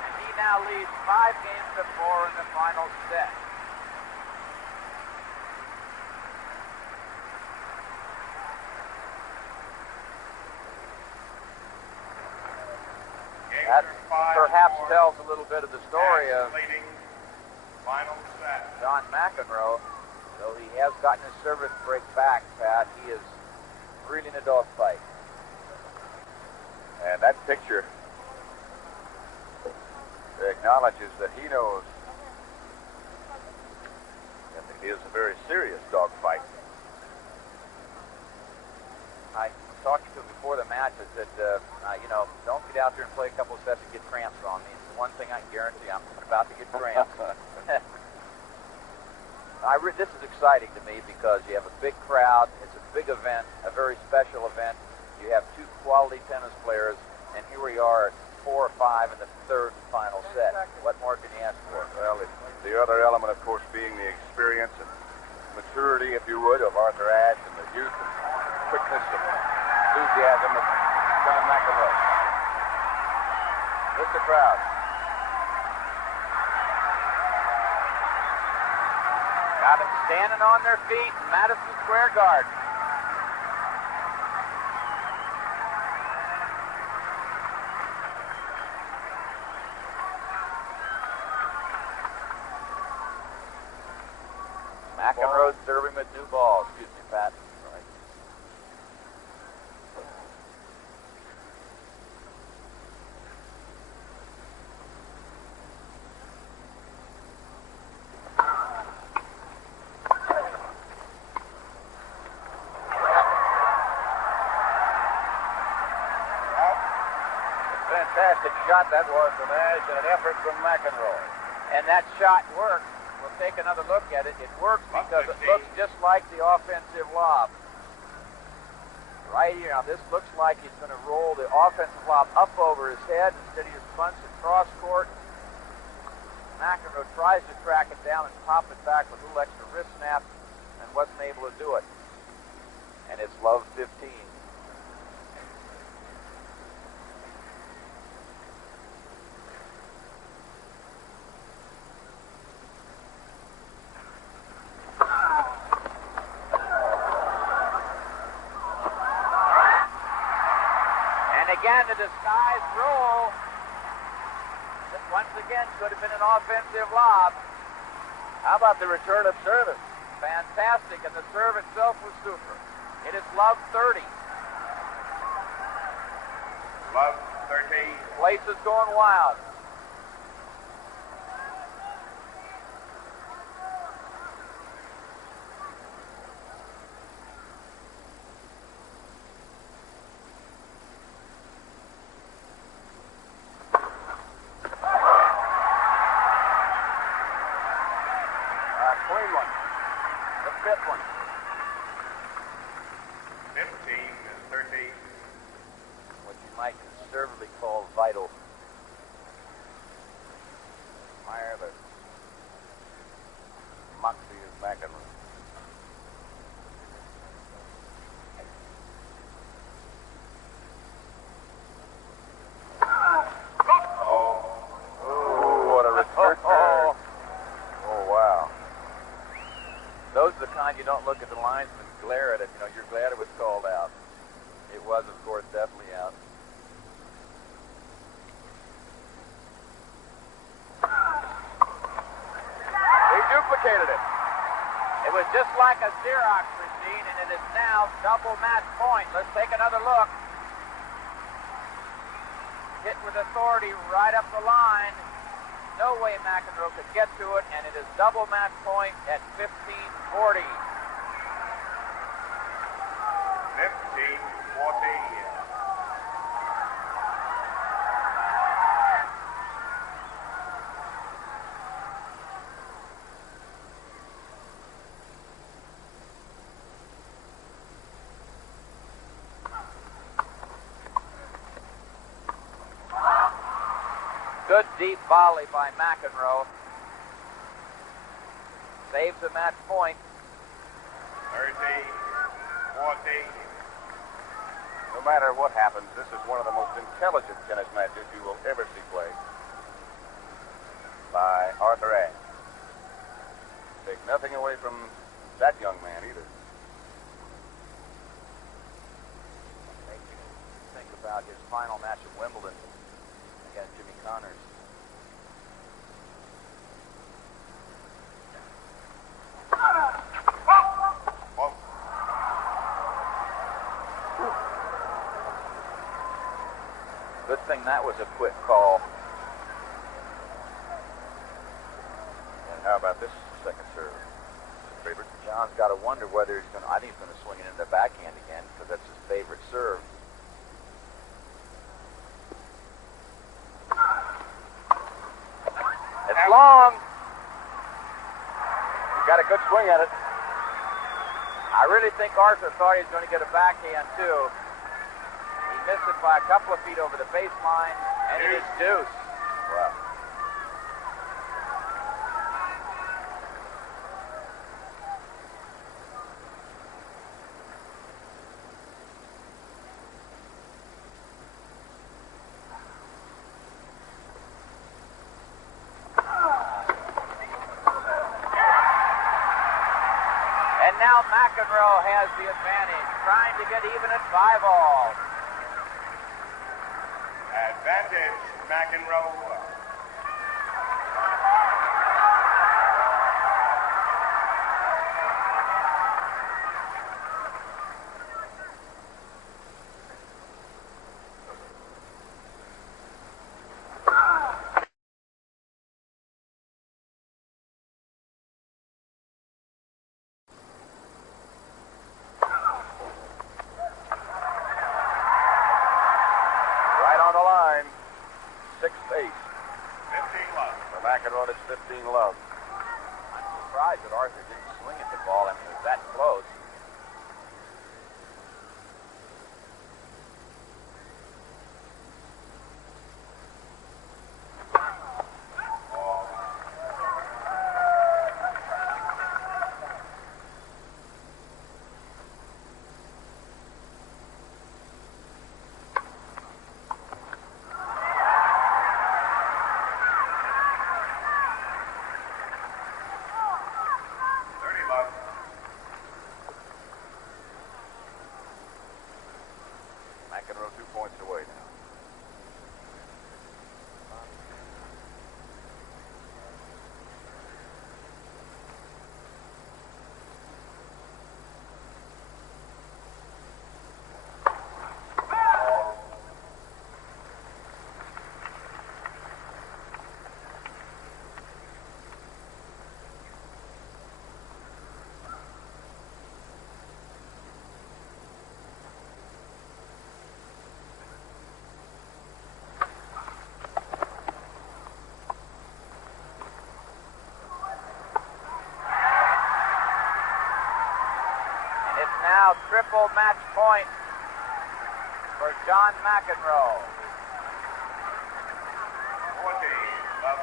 And he now leads 5 games to 4 in the final set. That perhaps tells a little bit of the story of John McEnroe. Though he has gotten his service break back, Pat, he is really in a dogfight. And that picture acknowledges that he knows that it is a very serious dogfight. I talked to him before the match. I said, don't get out there and play a couple of sets and get cramps on me. It's the one thing I can guarantee. I'm about to get cramps. This is exciting to me because you have a big crowd. It's a big event, a very special event. You have 2 quality tennis players, and here we are at 4 or 5 in the third and final set. What more can you ask for? Well, the other element, of course, being the experience and maturity, if you would, of Arthur Ashe and the youth and quickness and enthusiasm of John McEnroe. With the crowd. Got them standing on their feet in Madison Square Garden. McEnroe serving with 2 balls. Excuse me, Pat. Right. Fantastic shot that was from Ashe and an effort from McEnroe. And that shot works. We'll take another look at it. It works because it looks just like the offensive lob. Right here. Now this looks like he's going to roll the offensive lob up over his head instead he just punts it cross court. McEnroe tries to track it down and pop it back with a little extra wrist snap and wasn't able to do it. And it's love 15. again, the disguise roll. This once again could have been an offensive lob. How about the return of service? Fantastic, and the serve itself was super. It is Love 30. Love 30. Place is going wild. Clean one. The fifth one. 15-13. What you might conservatively call vital. Admire the moxie of McEnroe. Oh, what a return. Oh, wow. Those are the kind you don't look at the linesman and glare at it. You know, you're glad it was called out. It was, of course, definitely out. They duplicated it. It was just like a Xerox machine, and it is now double match point. Let's take another look. Hit with authority right up the line. No way McEnroe could get to it, and it is double match point at 15-40. 15-14. Good deep volley by McEnroe. Saves a match point. 30-14. No matter what happens, this is one of the most intelligent tennis matches you will ever see played by Arthur Ashe. Take nothing away from that young man either. Make you think about his final match at Wimbledon against Jimmy Connors. Well, Good thing that was a quick call. And how about this second serve? Favorite? John's got to wonder whether he's going to, I think he's going to swing it into the backhand again because that's his favorite serve. It's long. He got a good swing at it. I really think Arthur thought he was going to get a backhand too. He missed it by a couple of feet over the baseline, and it is deuce. Wow. And now McEnroe has the advantage, trying to get even at 5-all. advantage, McEnroe. McEnroe is 15 love. I'm surprised that Arthur didn't swing at the ball. I mean, it was that close. McEnroe 2 points away now. It's now triple match point for John McEnroe. 40 love.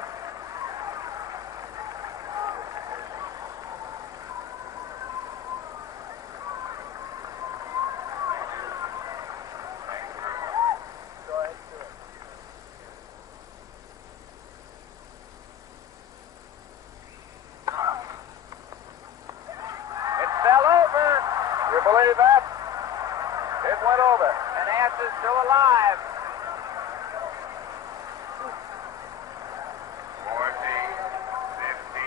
Go ahead and do it. It fell over. You believe that? It went over. And Ashe is still alive. 40, 50.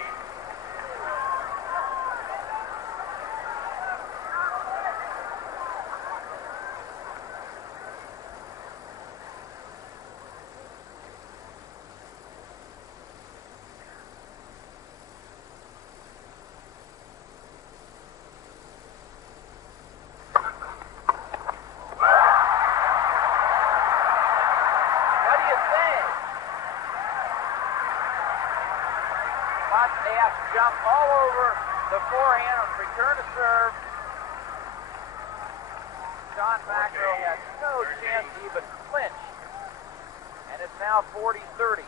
What do you think? Watch Ashe jump all over the forehand on return to serve. John McEnroe has no chance to even clinch. And it's now 40-30.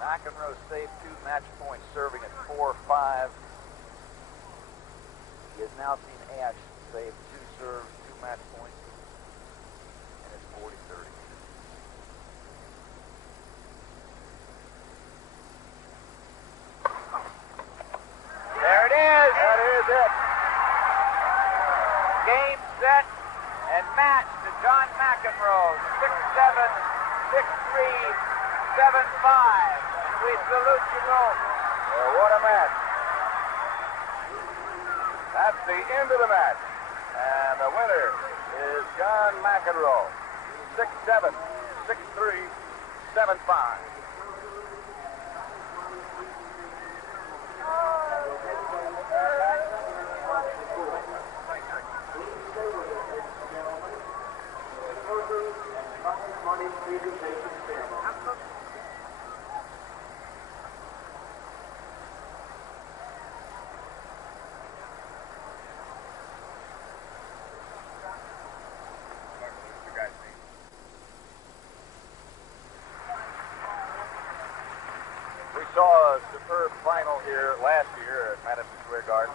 McEnroe saved 2 match points, serving at 4-5. He has now seen Ashe save 2 serves, 2 match points, and it's 40-30. There it is. That is it. Game, set, and match to John McEnroe. 6-7, 6-3, 7-5. And we salute you both. What a match. That's the end of the match. And the winner is John McEnroe. 6-7, 6-3, 7-5. We saw a superb final here last year at Madison Square Garden.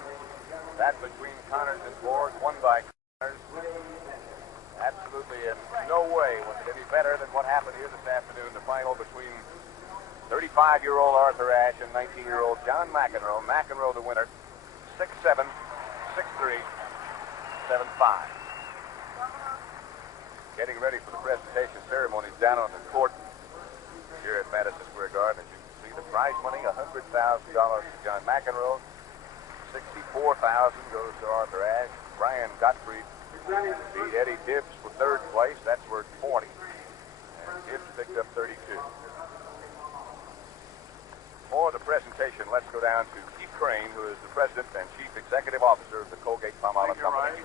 That between Connors and Borg, won by Connors. Absolutely in no way was it any better than what happened here this afternoon, the final between 35-year-old Arthur Ashe and 19-year-old John McEnroe. McEnroe the winner, 6-7, 6-3, 7-5. Getting ready for the presentation ceremonies down on the court here at Madison Square Garden. As you can see, the prize money, $100,000 to John McEnroe. $64,000 goes to Arthur Ashe. Brian Gottfried beat Eddie Dibbs for 3rd place. That's worth 40. And Dibbs picked up 32. For the presentation, let's go down to Keith Crane, who is the President and Chief Executive Officer of the Colgate-Palmolive Company.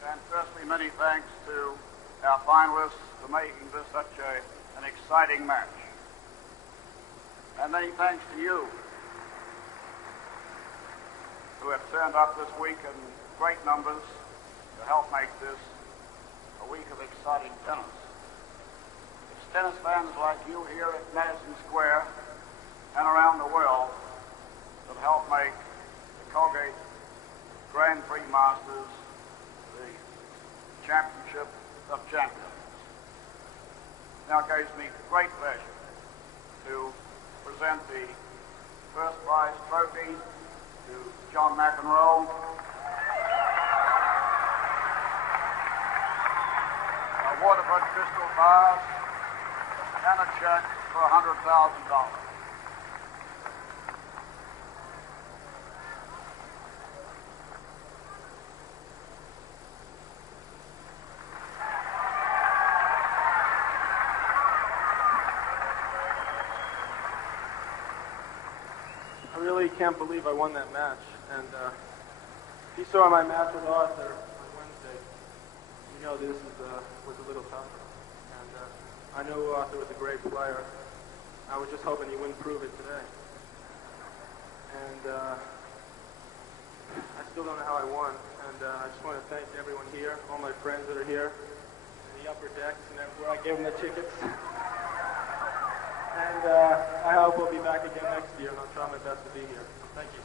And firstly, many thanks to our finalists for making this such an exciting match. And many thanks to you who have turned up this week in great numbers to help make this a week of exciting tennis. It's tennis fans like you here at Madison Square and around the world that help make the Colgate Grand Prix Masters the championship of champions. Now it gives me great pleasure to present the first prize trophy to John McEnroe. A Waterford crystal vase and a check for $100,000. I really can't believe I won that match. And if you saw my match with Arthur on Wednesday, you know this was a little tougher. And I knew Arthur was a great player. I was just hoping he wouldn't prove it today. And I still don't know how I won. And I just want to thank everyone here, all my friends that are here, in the upper decks, and where I gave them the tickets. And I hope we'll be back again next year, and I'll try my best to be here. Thank you.